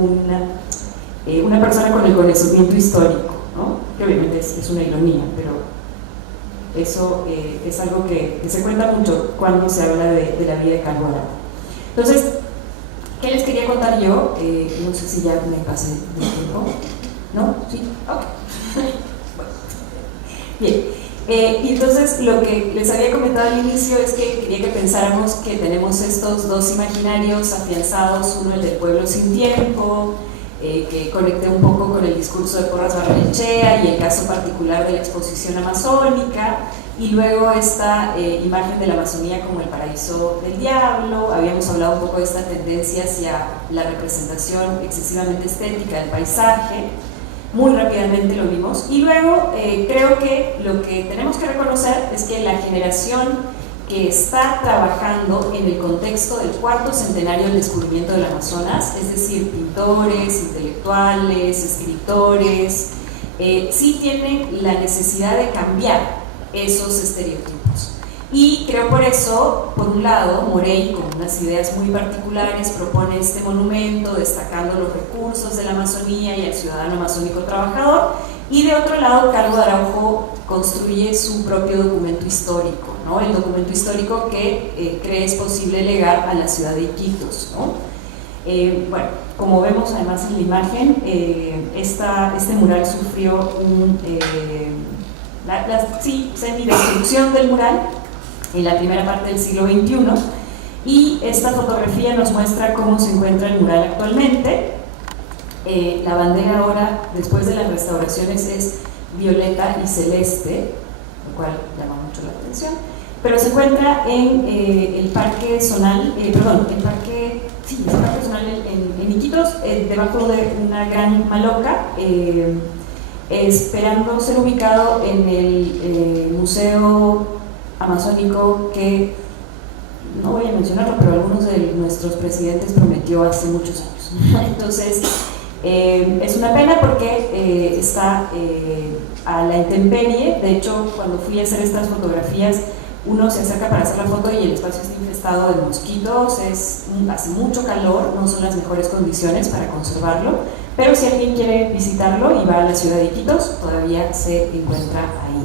una persona con el conocimiento histórico, ¿no? Que obviamente es una ironía, pero eso es algo que se cuenta mucho cuando se habla de la vida de Calvo de Araujo. Entonces, ¿qué les quería contar yo? No sé si ya me pasé de tiempo. ¿No? ¿Sí? Ok. Bien. Y entonces lo que les había comentado al inicio es que quería que pensáramos que tenemos estos dos imaginarios afianzados, uno el del pueblo sin tiempo, que conecté un poco con el discurso de Porras Barrenechea y el caso particular de la exposición amazónica, y luego esta imagen de la Amazonía como el paraíso del diablo. Habíamos hablado un poco de esta tendencia hacia la representación excesivamente estética del paisaje, muy rápidamente lo vimos, y luego creo que lo que tenemos que reconocer es que la generación que está trabajando en el contexto del cuarto centenario del descubrimiento del Amazonas, es decir, pintores, intelectuales, escritores, sí tienen la necesidad de cambiar esos estereotipos. Y creo por eso, por un lado, Morey, con unas ideas muy particulares, propone este monumento destacando los recursos de la Amazonía y al ciudadano amazónico trabajador, y de otro lado, Calvo de Araujo construye su propio documento histórico, ¿no? El documento histórico que cree es posible legar a la ciudad de Iquitos, ¿no? Bueno, como vemos además en la imagen, este mural sufrió semi-destrucción del mural en la primera parte del siglo XXI, y esta fotografía nos muestra cómo se encuentra el mural actualmente. La bandera ahora, después de las restauraciones, es violeta y celeste, lo cual llama mucho la atención, pero se encuentra en el Parque Zonal, el Parque Zonal en Iquitos, debajo de una gran maloca, esperando ser ubicado en el Museo Amazónico que, no voy a mencionarlo, pero algunos de nuestros presidentes prometió hace muchos años. Entonces, es una pena porque está a la intemperie. De hecho, cuando fui a hacer estas fotografías, uno se acerca para hacer la foto y el espacio está infestado de mosquitos, hace mucho calor, no son las mejores condiciones para conservarlo, pero si alguien quiere visitarlo y va a la ciudad de Iquitos, todavía se encuentra ahí,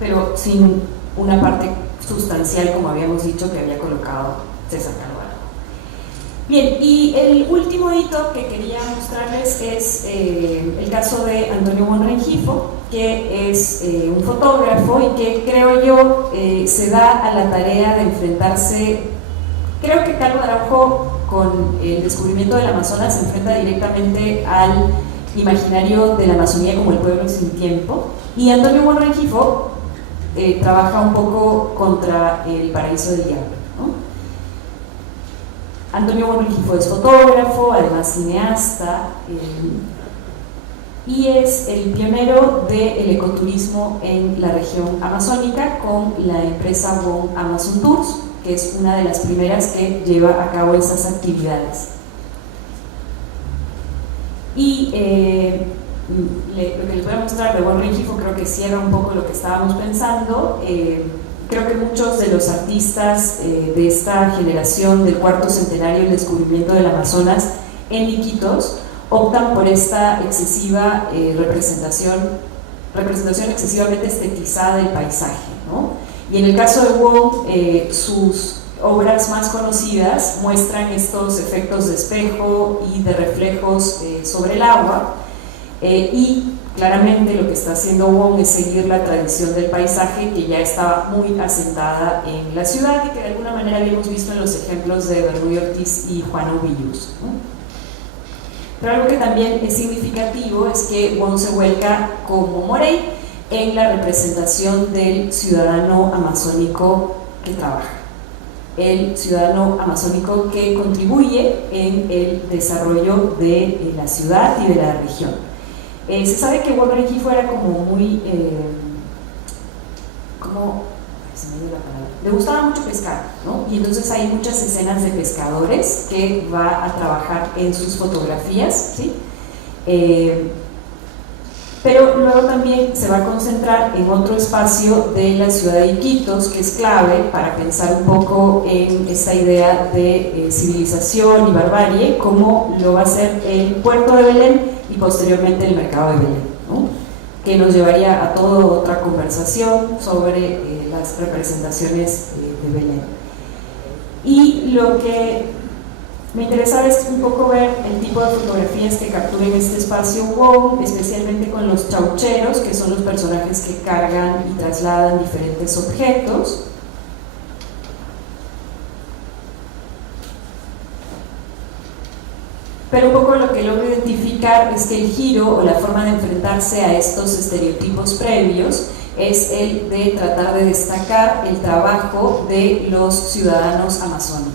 pero sin una parte sustancial, como habíamos dicho, que había colocado César Calvo. Bien, y el último hito que quería mostrarles es el caso de Antonio Bon Rengifo, que es un fotógrafo y que creo yo se da a la tarea de enfrentarse. Creo que Calvo de Araujo, con el descubrimiento del Amazonas, se enfrenta directamente al imaginario de la Amazonía como el pueblo sin tiempo, y Antonio Bon Rengifo trabaja un poco contra el paraíso del diablo, ¿no? Antonio Bon Rengifo es fotógrafo, además cineasta, y es el pionero del ecoturismo en la región amazónica con la empresa Bon Amazon Tours, que es una de las primeras que lleva a cabo esas actividades. Y lo que les voy a mostrar de Bon Rengifo creo que cierra un poco lo que estábamos pensando. Creo que muchos de los artistas de esta generación del cuarto centenario del descubrimiento del Amazonas en Iquitos optan por esta excesiva representación excesivamente estetizada del paisaje, ¿no? Y en el caso de Bon, sus obras más conocidas muestran estos efectos de espejo y de reflejos sobre el agua, y claramente lo que está haciendo Wong es seguir la tradición del paisaje que ya estaba muy asentada en la ciudad y que de alguna manera habíamos visto en los ejemplos de Bernoulli Ortiz y Juan Ovillus, ¿no? Pero algo que también es significativo es que Wong se vuelca como Morey en la representación del ciudadano amazónico que trabaja, el ciudadano amazónico que contribuye en el desarrollo de la ciudad y de la región. Se sabe que Wong Rengifo era como muy, se me dio la palabra, le gustaba mucho pescar, ¿no? Y entonces hay muchas escenas de pescadores que va a trabajar en sus fotografías, ¿sí? Pero luego también se va a concentrar en otro espacio de la ciudad de Iquitos, que es clave para pensar un poco en esta idea de civilización y barbarie, como lo va a hacer el puerto de Belén y posteriormente el mercado de Belén, ¿no? Que nos llevaría a toda otra conversación sobre las representaciones de Belén. Y lo que me interesaba es un poco ver el tipo de fotografías que capturen este espacio Wong, especialmente con los chaucheros, que son los personajes que cargan y trasladan diferentes objetos. Pero un poco lo que logro identificar es que el giro o la forma de enfrentarse a estos estereotipos previos es el de tratar de destacar el trabajo de los ciudadanos amazónicos.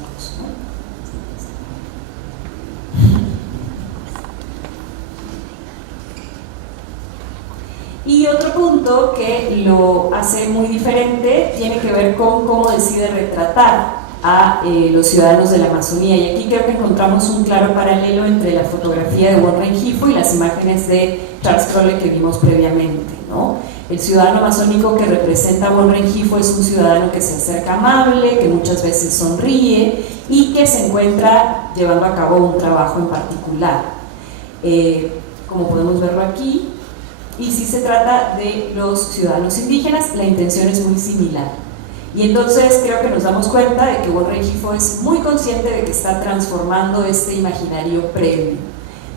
Y otro punto que lo hace muy diferente tiene que ver con cómo decide retratar a los ciudadanos de la Amazonía, y aquí creo que encontramos un claro paralelo entre la fotografía de Wong Rengifo y las imágenes de Charles Crowley que vimos previamente, ¿no? El ciudadano amazónico que representa a Wong Rengifo es un ciudadano que se acerca amable, que muchas veces sonríe y que se encuentra llevando a cabo un trabajo en particular, como podemos verlo aquí. Y si se trata de los ciudadanos indígenas, la intención es muy similar. Y entonces creo que nos damos cuenta de que Wong Rengifo es muy consciente de que está transformando este imaginario previo.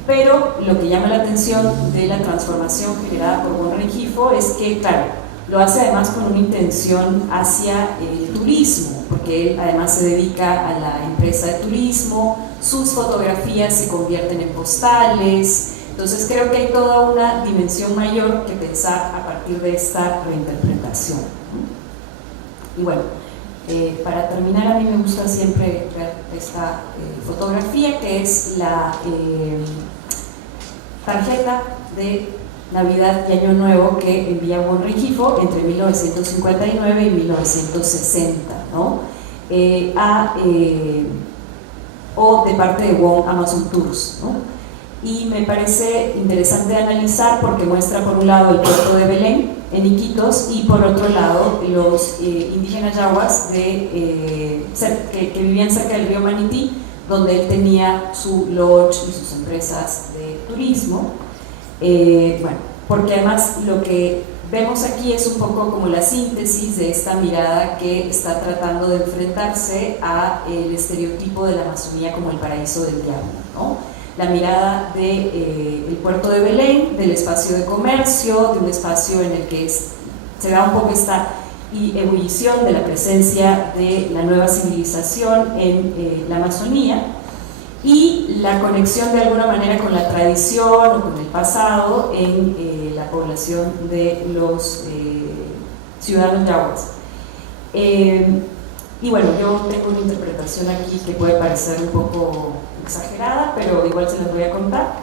Pero lo que llama la atención de la transformación generada por Wong Rengifo es que, claro, lo hace además con una intención hacia el turismo, porque él además se dedica a la empresa de turismo, sus fotografías se convierten en postales. Entonces creo que hay toda una dimensión mayor que pensar a partir de esta reinterpretación. Y bueno, para terminar, a mí me gusta siempre ver esta fotografía, que es la tarjeta de Navidad y Año Nuevo que envía Wong Rengifo entre 1959 y 1960, ¿no? O de parte de Wong Amazon Tours, ¿no? Y me parece interesante analizar porque muestra por un lado el puerto de Belén en Iquitos y por otro lado los indígenas yaguas que vivían cerca del río Manití, donde él tenía su lodge y sus empresas de turismo. Bueno, porque además lo que vemos aquí es un poco como la síntesis de esta mirada que está tratando de enfrentarse al estereotipo de la Amazonía como el paraíso del diablo, ¿no? La mirada del puerto de Belén, del espacio de comercio, de un espacio en el que se da un poco esta ebullición de la presencia de la nueva civilización en la Amazonía, y la conexión de alguna manera con la tradición o con el pasado en la población de los ciudadanos yaguas. Y bueno, yo tengo una interpretación aquí que puede parecer un poco exagerada, pero igual se las voy a contar,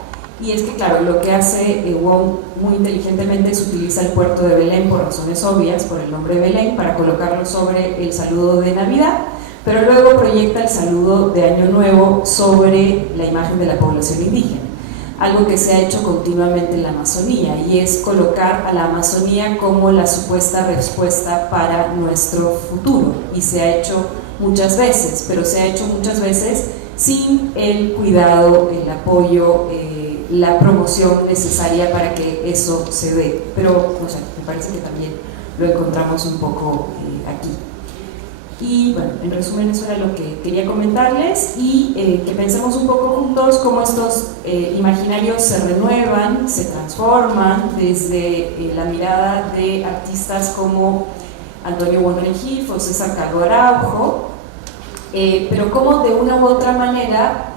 y es que claro, lo que hace Wong muy inteligentemente es utilizar el puerto de Belén por razones obvias, por el nombre de Belén, para colocarlo sobre el saludo de Navidad, pero luego proyecta el saludo de Año Nuevo sobre la imagen de la población indígena, algo que se ha hecho continuamente en la Amazonía, y es colocar a la Amazonía como la supuesta respuesta para nuestro futuro, y se ha hecho muchas veces, pero se ha hecho muchas veces sin el cuidado, el apoyo, la promoción necesaria para que eso se dé. Pero, o sea, me parece que también lo encontramos un poco aquí. Y bueno, en resumen eso era lo que quería comentarles y que pensemos un poco juntos cómo estos imaginarios se renuevan, se transforman desde la mirada de artistas como Antonio Wondrenhif o César Calvo Araujo, pero cómo de una u otra manera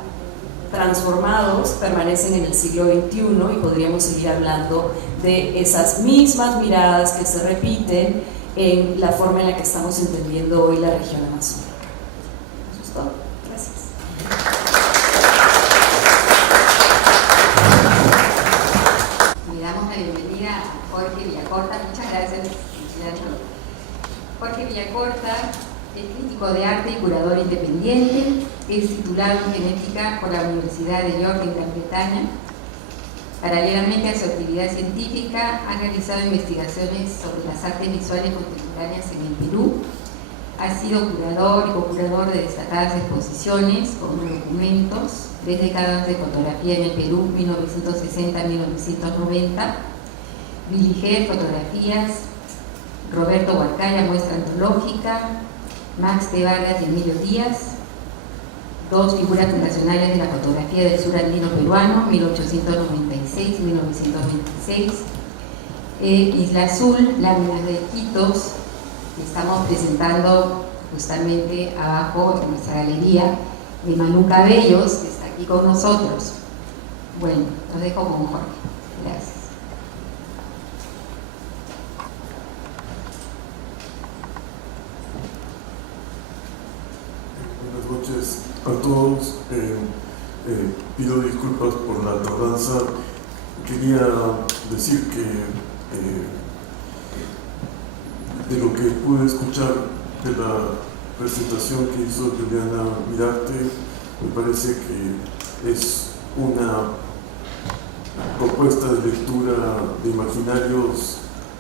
transformados permanecen en el siglo XXI y podríamos seguir hablando de esas mismas miradas que se repiten en la forma en la que estamos entendiendo hoy la región amazónica. Eso es todo. Gracias. Le damos la bienvenida a Jorge Villacorta. Muchas gracias, Jorge Villacorta es crítico de arte y curador independiente, es titulado en genética por la Universidad de York en Gran Bretaña. Paralelamente a su actividad científica, ha realizado investigaciones sobre las artes visuales contemporáneas en el Perú. Ha sido curador y co-curador de destacadas exposiciones con documentos, 3 décadas de fotografía en el Perú, 1960-1990, Biliger, fotografías, Roberto Huarcaya, muestra antológica, Max de Vargas y Emilio Díaz, 2 figuras fundacionales de la fotografía del sur andino peruano, 1896-1926, Isla Azul, láminas de Iquitos, que estamos presentando justamente abajo en nuestra galería, de Manu Cabellos, que está aquí con nosotros. Bueno, los dejo con Jorge. Gracias. Buenas noches a todos. Pido disculpas por la tardanza. Quería decir que de lo que pude escuchar de la presentación que hizo Juliana Mirarte, me parece que es una propuesta de lectura de imaginarios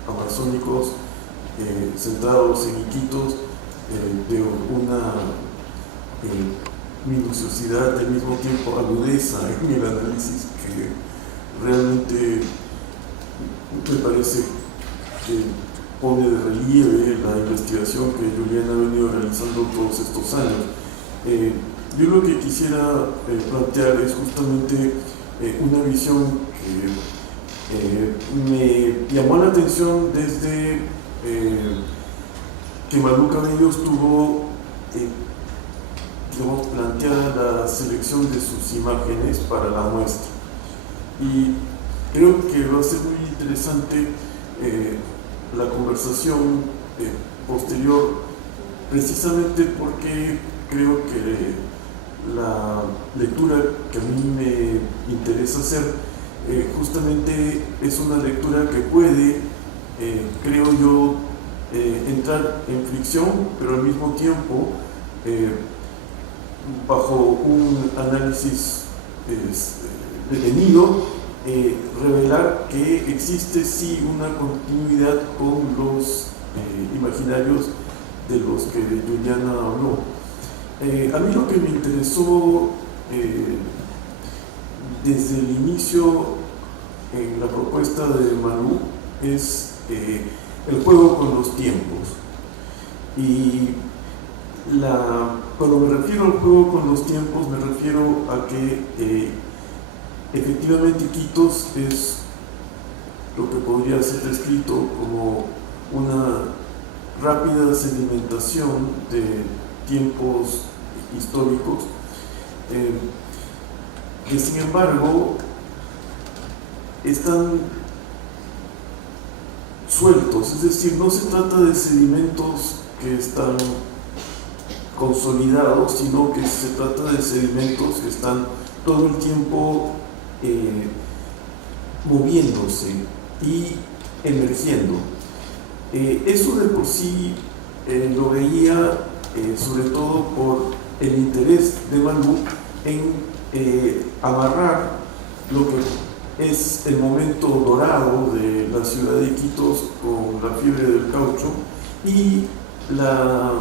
amazónicos centrados en Iquitos, de una minuciosidad, al mismo tiempo agudeza en el análisis que realmente me parece que pone de relieve la investigación que Juliana ha venido realizando todos estos años. Yo lo que quisiera plantear es justamente una visión que me llamó la atención desde que Manu Cabellos tuvo planteada la selección de sus imágenes para la muestra. Y creo que va a ser muy interesante la conversación posterior, precisamente porque creo que la lectura que a mí me interesa hacer justamente es una lectura que puede, creo yo, entrar en fricción, pero al mismo tiempo bajo un análisis detenido, revelar que existe sí una continuidad con los imaginarios de los que Juliana habló. A mí lo que me interesó desde el inicio en la propuesta de Manu es el juego con los tiempos. Y cuando me refiero al juego con los tiempos, me refiero a que efectivamente Iquitos es lo que podría ser descrito como una rápida sedimentación de tiempos históricos, que sin embargo están sueltos, es decir, no se trata de sedimentos que están consolidados, sino que se trata de sedimentos que están todo el tiempo moviéndose y emergiendo. Eso de por sí lo veía sobre todo por el interés de Manu en amarrar lo que es el momento dorado de la ciudad de Iquitos con la fiebre del caucho y la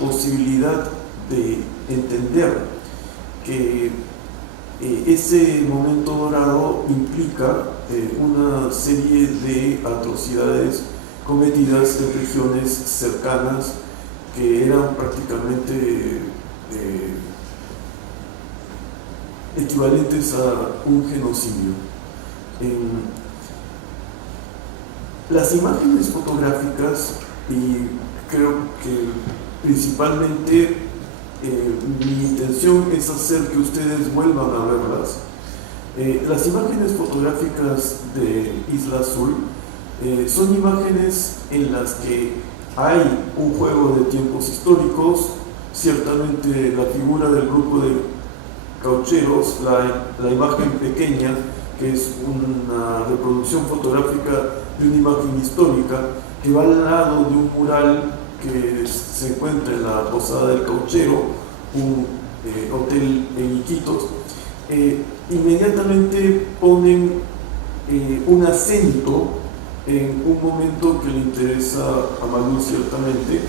posibilidad de entender que ese momento dorado implica una serie de atrocidades cometidas en regiones cercanas que eran prácticamente equivalentes a un genocidio. Las imágenes fotográficas, y creo que principalmente mi intención es hacer que ustedes vuelvan a verlas. Las imágenes fotográficas de Isla Azul son imágenes en las que hay un juego de tiempos históricos, ciertamente la figura del grupo de caucheros, la imagen pequeña, que es una reproducción fotográfica de una imagen histórica, que va al lado de un mural que se encuentra en la Posada del Cauchero, un hotel en Iquitos. Inmediatamente ponen un acento en un momento que le interesa a Malú ciertamente,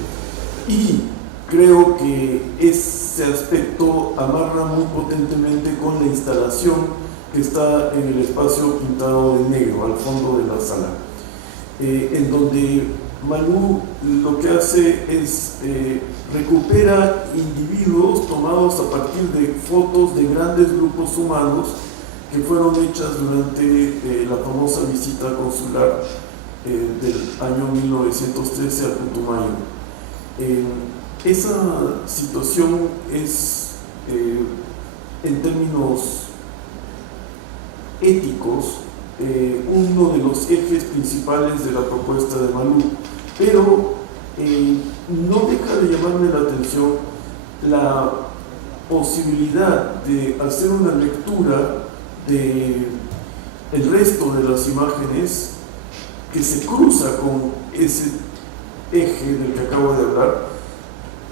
y creo que ese aspecto amarra muy potentemente con la instalación que está en el espacio pintado de negro al fondo de la sala, en donde Malú lo que hace es recupera individuos tomados a partir de fotos de grandes grupos humanos que fueron hechas durante la famosa visita consular del año 1913 a Putumayo. Esa situación es, en términos éticos, uno de los ejes principales de la propuesta de Malú, pero no deja de llamarme la atención la posibilidad de hacer una lectura de el resto de las imágenes que se cruza con ese eje del que acabo de hablar,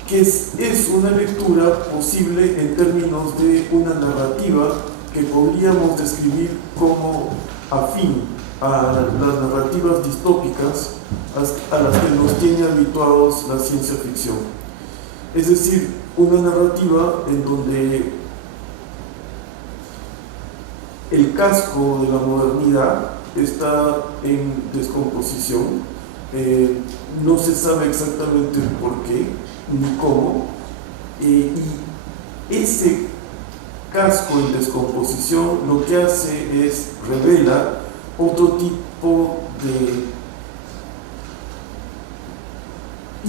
que es una lectura posible en términos de una narrativa que podríamos describir como afín a las narrativas distópicas a las que nos tiene habituados la ciencia ficción. Es decir, una narrativa en donde el casco de la modernidad está en descomposición, no se sabe exactamente por qué ni cómo, y ese casco en descomposición lo que hace es revela otro tipo de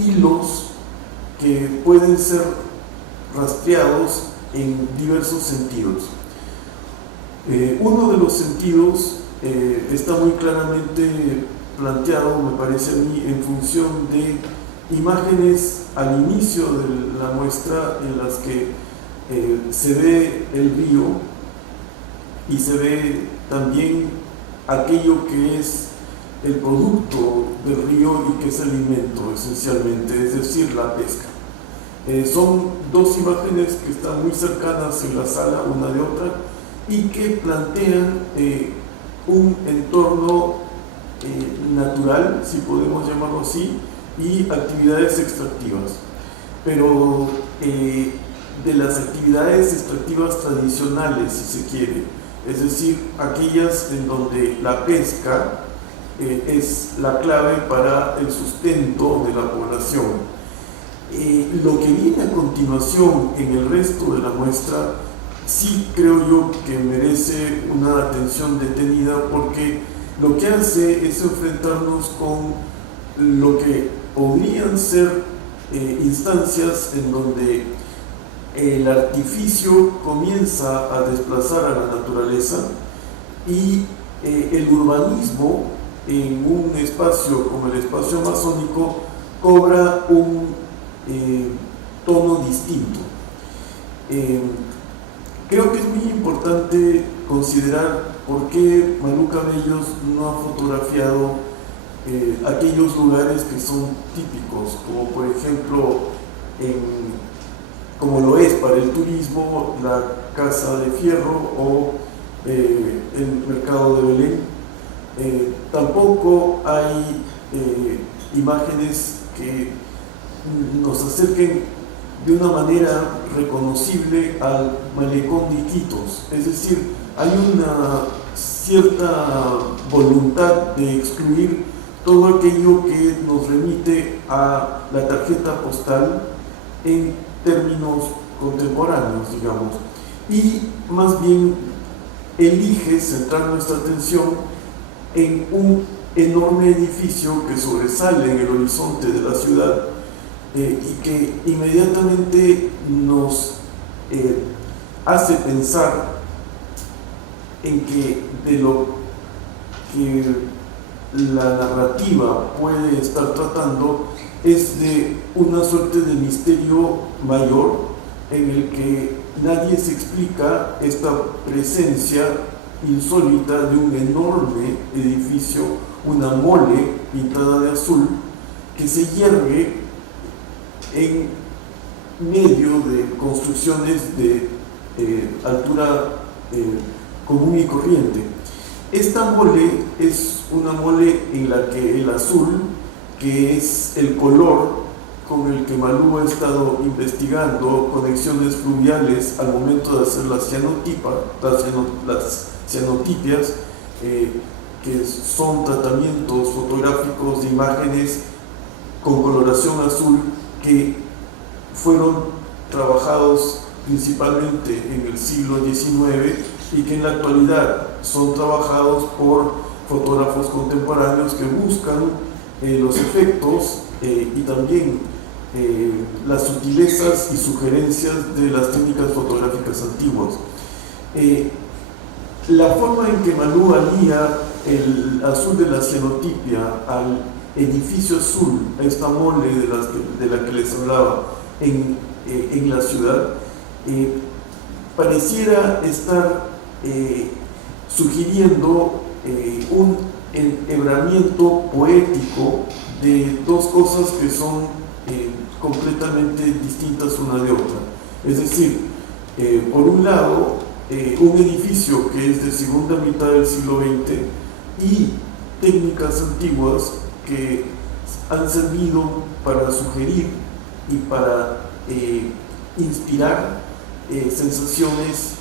hilos que pueden ser rastreados en diversos sentidos. Uno de los sentidos está muy claramente planteado, me parece a mí, en función de imágenes al inicio de la muestra en las que se ve el río y se ve también aquello que es el producto del río y que es alimento esencialmente, es decir, la pesca. Son dos imágenes que están muy cercanas en la sala una de otra y que plantean un entorno natural, si podemos llamarlo así, y actividades extractivas. Pero de las actividades extractivas tradicionales, si se quiere, es decir, aquellas en donde la pesca es la clave para el sustento de la población. Lo que viene a continuación en el resto de la muestra sí creo yo que merece una atención detenida, porque lo que hace es enfrentarnos con lo que podrían ser instancias en donde el artificio comienza a desplazar a la naturaleza y el urbanismo en un espacio como el espacio amazónico cobra un tono distinto. Creo que es muy importante considerar por qué Malú Cabellos no ha fotografiado aquellos lugares que son típicos, como por ejemplo, como lo es para el turismo, la Casa de Fierro o el Mercado de Belén. Tampoco hay imágenes que nos acerquen de una manera reconocible al malecón de Iquitos, es decir, hay una cierta voluntad de excluir todo aquello que nos remite a la tarjeta postal en términos contemporáneos, digamos, y más bien elige centrar nuestra atención en un enorme edificio que sobresale en el horizonte de la ciudad y que inmediatamente nos hace pensar en que de lo que la narrativa puede estar tratando es de una suerte de misterio mayor en el que nadie se explica esta presencia insólita de un enorme edificio, una mole pintada de azul, que se yergue en medio de construcciones de altura común y corriente. Esta mole es una mole en la que el azul, que es el color con el que Malú ha estado investigando conexiones fluviales al momento de hacer las cianotipias, que son tratamientos fotográficos de imágenes con coloración azul que fueron trabajados principalmente en el siglo XIX y que en la actualidad son trabajados por fotógrafos contemporáneos que buscan los efectos y también las sutilezas y sugerencias de las técnicas fotográficas antiguas. La forma en que Malú alía el azul de la cianotipia al edificio azul, a esta mole de la que les hablaba en la ciudad, pareciera estar sugiriendo un enhebramiento poético de dos cosas que son completamente distintas una de otra. Es decir, por un lado, un edificio que es de segunda mitad del siglo XX y técnicas antiguas que han servido para sugerir y para inspirar sensaciones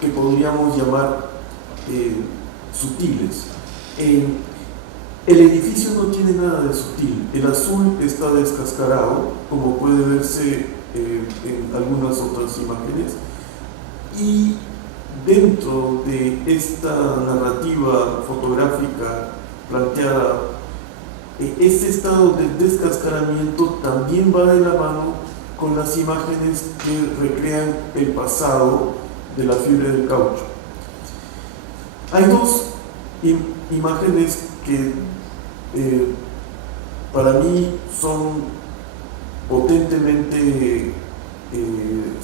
que podríamos llamar sutiles. El edificio no tiene nada de sutil. El azul está descascarado, como puede verse en algunas otras imágenes, y dentro de esta narrativa fotográfica planteada, este estado de descascaramiento también va de la mano con las imágenes que recrean el pasado de la fiebre del caucho. Hay dos imágenes que para mí son potentemente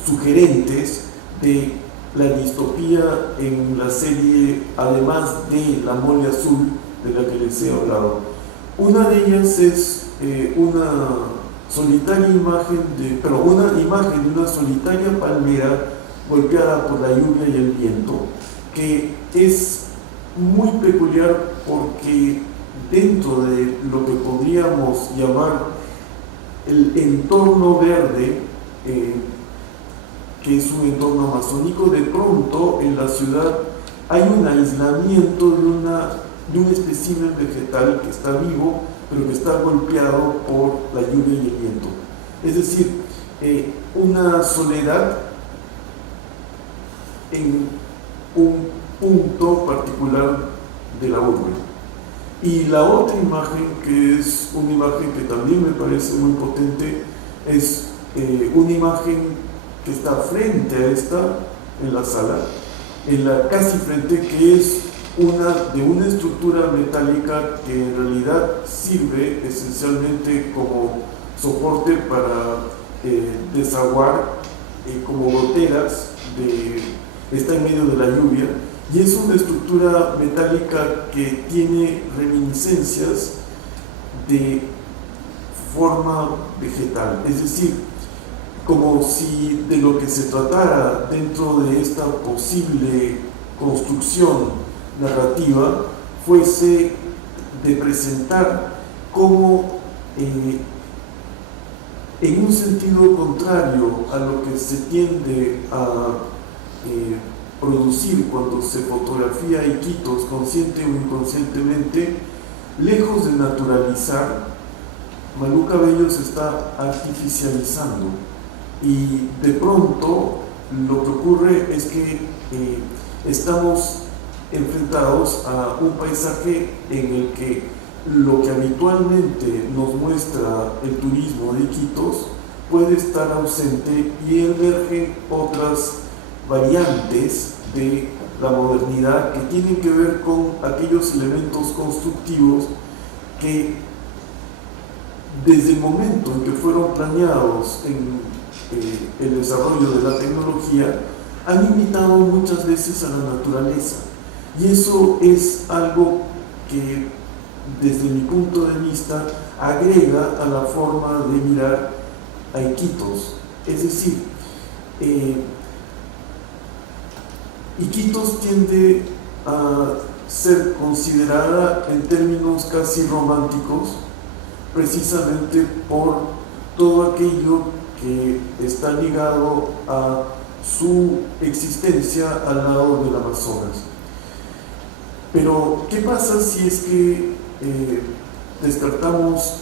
sugerentes de la distopía en la serie, además de la mole azul de la que les he hablado. Una de ellas es una solitaria imagen una imagen de una solitaria palmera golpeada por la lluvia y el viento, que es muy peculiar porque dentro de lo que podríamos llamar el entorno verde, que es un entorno amazónico, de pronto en la ciudad hay un aislamiento de un espécimen vegetal que está vivo, pero que está golpeado por la lluvia y el viento. Es decir, una soledad en un punto particular de la urbe. Y la otra imagen, que es una imagen que también me parece muy potente, es una imagen que está frente a esta en la sala, casi frente, que es de una estructura metálica que en realidad sirve esencialmente como soporte para desaguar como goteras, está en medio de la lluvia, y es una estructura metálica que tiene reminiscencias de forma vegetal, es decir, como si de lo que se tratara dentro de esta posible construcción narrativa fuese de presentar cómo en un sentido contrario a lo que se tiende a producir cuando se fotografía iquitos consciente o inconscientemente, lejos de naturalizar, Malú Cabello se está artificializando, y de pronto lo que ocurre es que estamos enfrentados a un paisaje en el que lo que habitualmente nos muestra el turismo de Iquitos puede estar ausente, y emergen otras variantes de la modernidad que tienen que ver con aquellos elementos constructivos que desde el momento en que fueron planeados en el desarrollo de la tecnología han imitado muchas veces a la naturaleza, y eso es algo que desde mi punto de vista agrega a la forma de mirar a Iquitos. Es decir, Iquitos tiende a ser considerada en términos casi románticos, precisamente por todo aquello que está ligado a su existencia al lado del Amazonas. Pero, ¿qué pasa si es que descartamos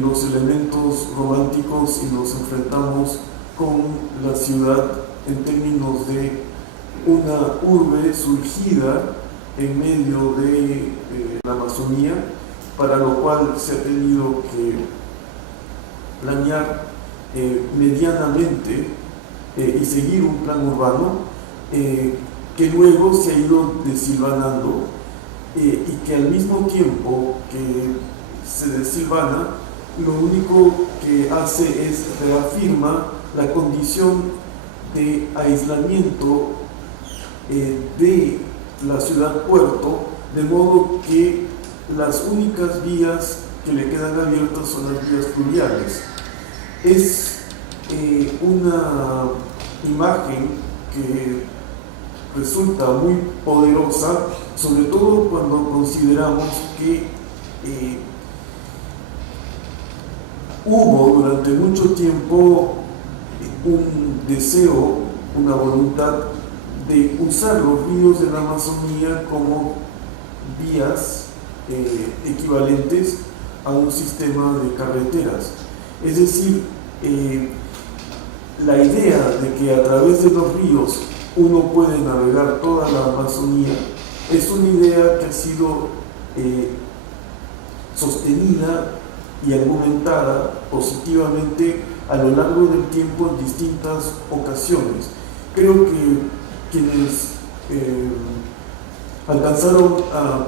los elementos románticos y nos enfrentamos con la ciudad en términos de una urbe surgida en medio de la Amazonía, para lo cual se ha tenido que planear medianamente y seguir un plan urbano que luego se ha ido desilvanando, y que al mismo tiempo que se desilvana, lo único que hace es reafirma la condición de aislamiento de la ciudad puerto, de modo que las únicas vías que le quedan abiertas son las vías fluviales. Es una imagen que resulta muy poderosa, sobre todo cuando consideramos que hubo durante mucho tiempo un deseo, una voluntad de usar los ríos de la Amazonía como vías equivalentes a un sistema de carreteras. Es decir, la idea de que a través de los ríos uno puede navegar toda la Amazonía es una idea que ha sido sostenida y argumentada positivamente a lo largo del tiempo en distintas ocasiones. Creo que quienes alcanzaron a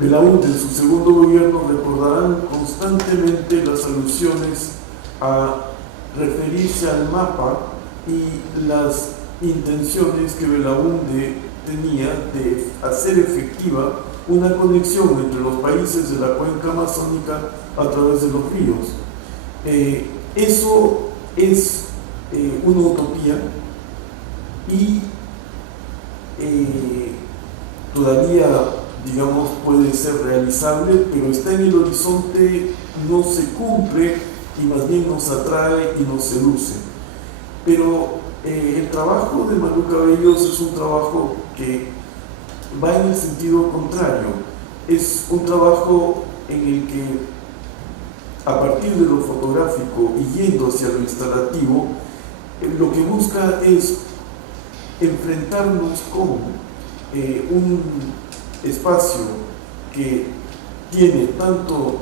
Belaúnde en su segundo gobierno recordarán constantemente las alusiones a referirse al mapa y las intenciones que Belaúnde tenía de hacer efectiva una conexión entre los países de la cuenca amazónica a través de los ríos. Eso es una utopía, y todavía, digamos, puede ser realizable, pero está en el horizonte, no se cumple, y más bien nos atrae y nos seduce. Pero el trabajo de Malú Cabellos es un trabajo que va en el sentido contrario. Es un trabajo en el que, a partir de lo fotográfico y yendo hacia lo instalativo, lo que busca es enfrentarnos con un espacio que tiene tanto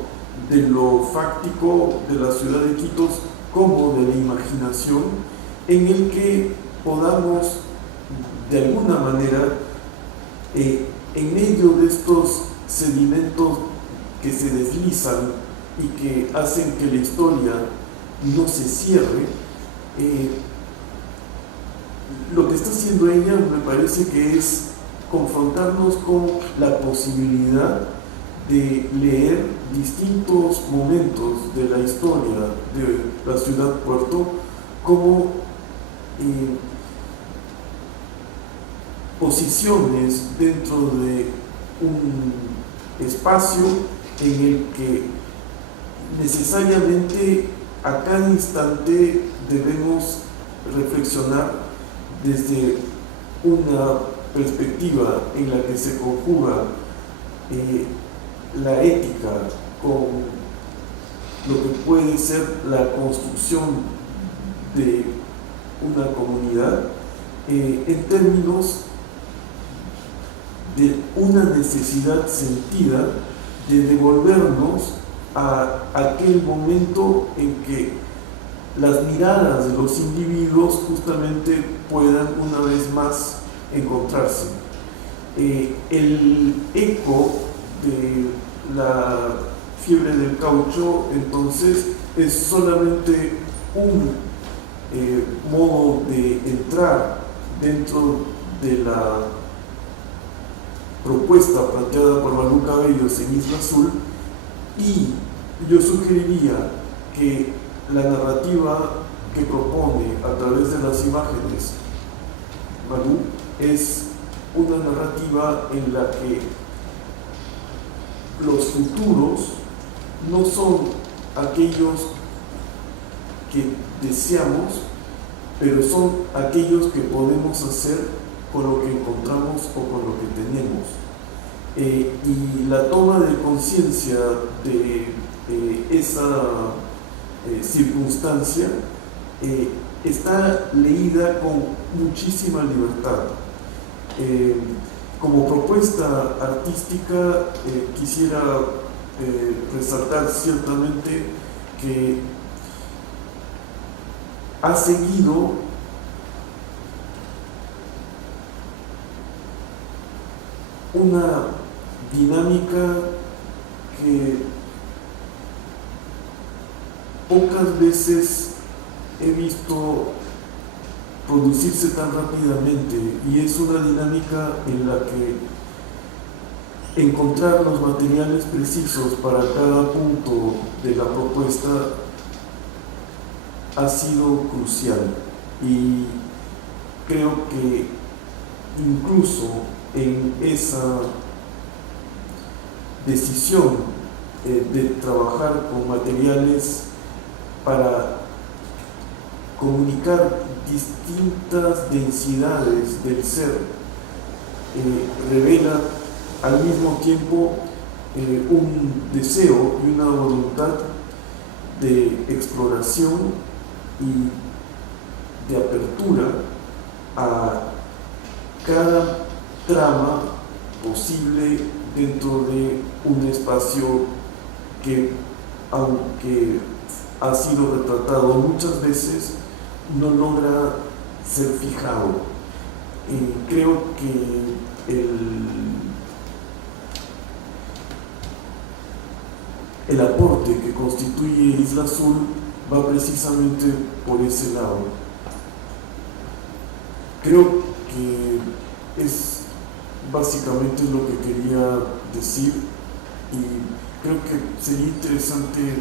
de lo fáctico de la ciudad de Iquitos como de la imaginación, en el que podamos de alguna manera, en medio de estos sedimentos que se deslizan y que hacen que la historia no se cierre, lo que está haciendo ella me parece que es confrontarnos con la posibilidad de leer distintos momentos de la historia de la ciudad puerto como posiciones dentro de un espacio en el que necesariamente a cada instante debemos reflexionar desde una perspectiva en la que se conjuga la ética, con lo que puede ser la construcción de una comunidad en términos de una necesidad sentida de devolvernos a aquel momento en que las miradas de los individuos justamente puedan una vez más encontrarse. El eco de la fiebre del caucho entonces es solamente un modo de entrar dentro de la propuesta planteada por Malú Cabellos en Isla Azul, y yo sugeriría que la narrativa que propone a través de las imágenes Malú es una narrativa en la que los futuros no son aquellos que deseamos, pero son aquellos que podemos hacer con lo que encontramos o con lo que tenemos. Y la toma de conciencia de esa circunstancia está leída con muchísima libertad. Como propuesta artística quisiera resaltar ciertamente que ha seguido una dinámica que pocas veces he visto producirse tan rápidamente, y es una dinámica en la que encontrar los materiales precisos para cada punto de la propuesta ha sido crucial, y creo que incluso en esa decisión de trabajar con materiales para comunicar distintas densidades del ser, revela al mismo tiempo un deseo y una voluntad de exploración y de apertura a cada trama posible dentro de un espacio que, aunque ha sido retratado muchas veces, no logra ser fijado. Creo que el aporte que constituye Isla Azul va precisamente por ese lado. Creo que es básicamente lo que quería decir, y creo que sería interesante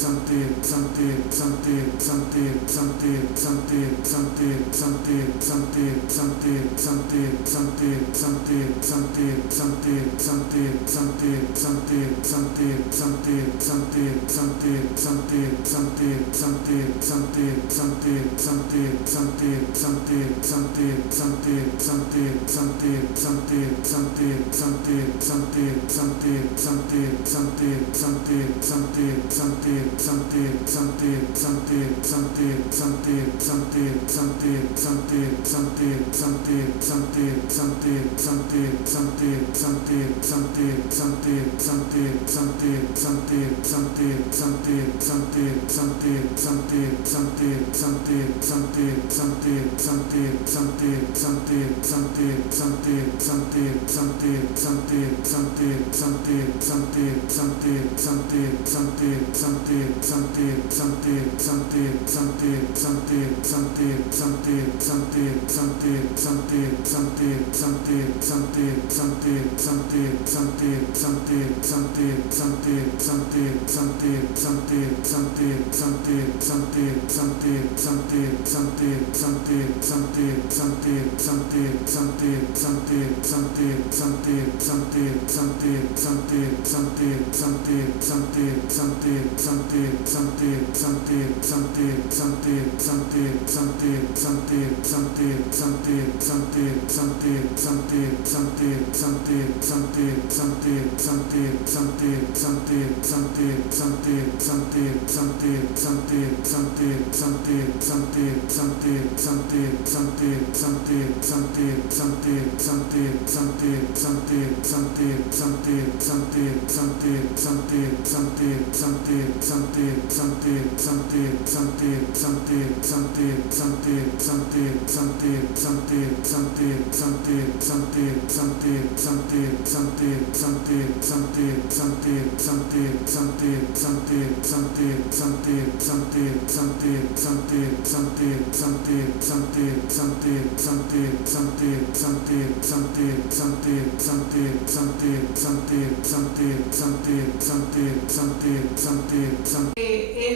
Santi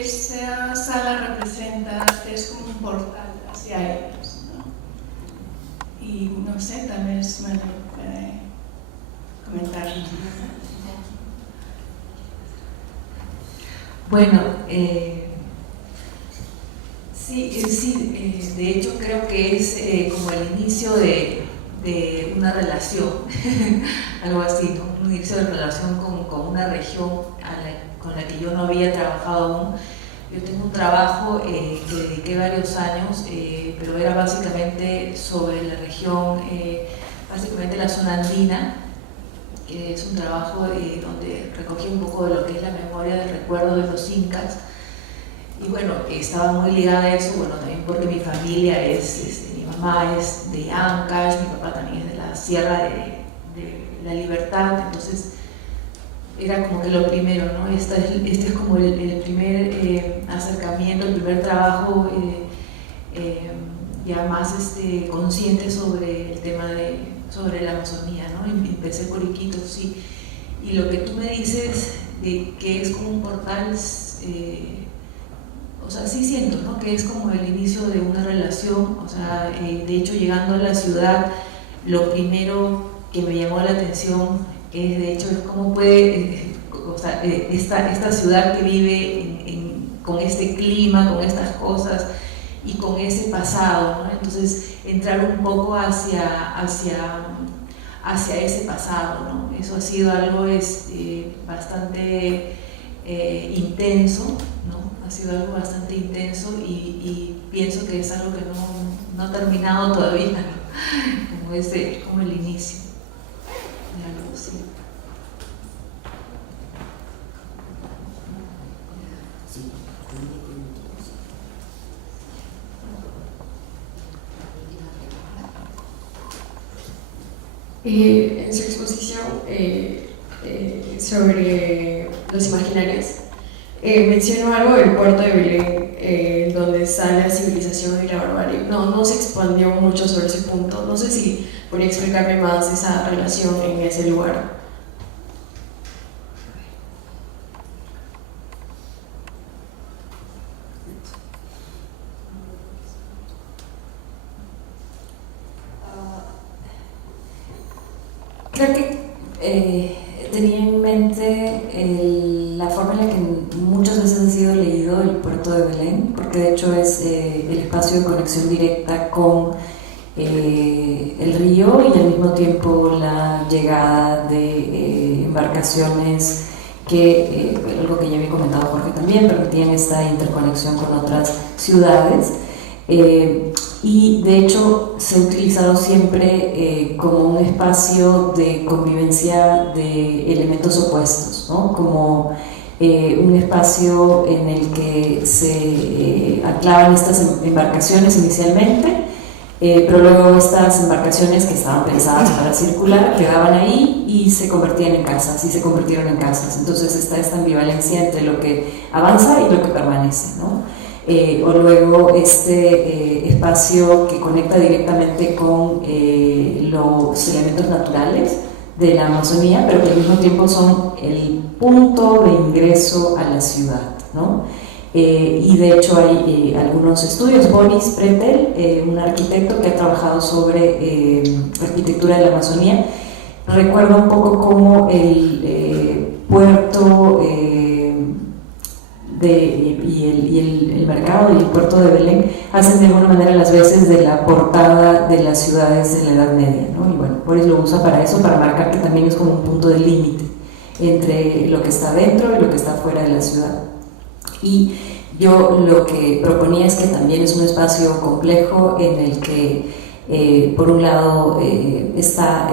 Esa sala representa, es como un portal hacia ellos, ¿no? Y no sé, tal vez me puede comentar. Bueno, sí, de hecho creo que es como el inicio de una relación, algo así, ¿no? Un inicio de relación con una región con la que yo no había trabajado aún. Yo tengo un trabajo que dediqué varios años, pero era básicamente sobre la región, básicamente la zona andina, que es un trabajo donde recogí un poco de lo que es la memoria del recuerdo de los incas. Y bueno, estaba muy ligada a eso, bueno, también porque mi familia mi mamá es de Ancash, mi papá también es de la Sierra de la Libertad, entonces era como que lo primero, ¿no? Este es como el primer acercamiento, el primer trabajo ya más consciente sobre el tema sobre la Amazonía, ¿no? Empecé por Iquitos, sí. Y lo que tú me dices de que es como un portal, o sea, sí siento, ¿no? Que es como el inicio de una relación, o sea, de hecho llegando a la ciudad, lo primero que me llamó la atención es, de hecho, es cómo puede, o sea, esta ciudad que vive con este clima, con estas cosas y con ese pasado, ¿no? Entonces, entrar un poco hacia ese pasado, ¿no? Eso ha sido algo bastante intenso, ¿no? Ha sido algo bastante intenso y pienso que es algo que no ha terminado todavía, ¿no? Como el inicio de algo así. En su exposición sobre los imaginarios, mencionó algo del puerto de Belén, donde está la civilización y la barbarie. No se expandió mucho sobre ese punto. No sé si podría explicarme más esa relación en ese lugar. Creo que tenía en mente la forma en la que muchas veces ha sido leído el puerto de Belén, porque de hecho es el espacio de conexión directa con el río y al mismo tiempo la llegada de embarcaciones que, algo que ya había comentado Jorge también, permitían esta interconexión con otras ciudades. Y de hecho se ha utilizado siempre como un espacio de convivencia de elementos opuestos, ¿no? Como un espacio en el que se anclaban estas embarcaciones inicialmente, pero luego estas embarcaciones que estaban pensadas para circular quedaban ahí y se convertían en casas, y se convirtieron en casas. Entonces está esta ambivalencia entre lo que avanza y lo que permanece, ¿no? O luego este espacio que conecta directamente con los elementos naturales de la Amazonía, pero que al mismo tiempo son el punto de ingreso a la ciudad, ¿no? Y de hecho hay algunos estudios. Boris Pretel, un arquitecto que ha trabajado sobre arquitectura de la Amazonía, recuerda un poco cómo el puerto y el mercado y el puerto de Belén hacen de alguna manera las veces de la portada de las ciudades en la Edad Media, ¿no? Y bueno, Boris lo usa para eso, para marcar que también es como un punto de límite entre lo que está dentro y lo que está fuera de la ciudad. Y yo lo que proponía es que también es un espacio complejo en el que por un lado está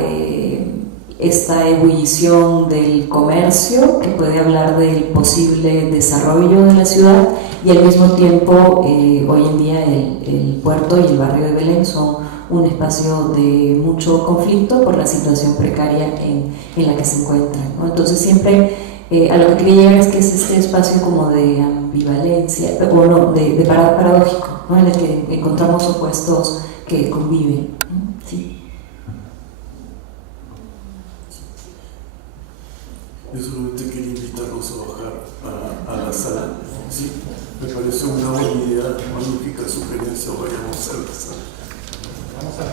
esta ebullición del comercio, que puede hablar del posible desarrollo de la ciudad, y al mismo tiempo hoy en día el puerto y el barrio de Belén son un espacio de mucho conflicto por la situación precaria en la que se encuentran, ¿no? Entonces siempre a lo que quería llegar es que es este espacio como de ambivalencia, o no, de paradójico, ¿no? En el que encontramos opuestos que conviven, ¿no? Sí. Yo solamente quería invitarlos a bajar a la sala. Sí, me pareció una buena idea, magnífica sugerencia, vayamos a la sala. Vamos a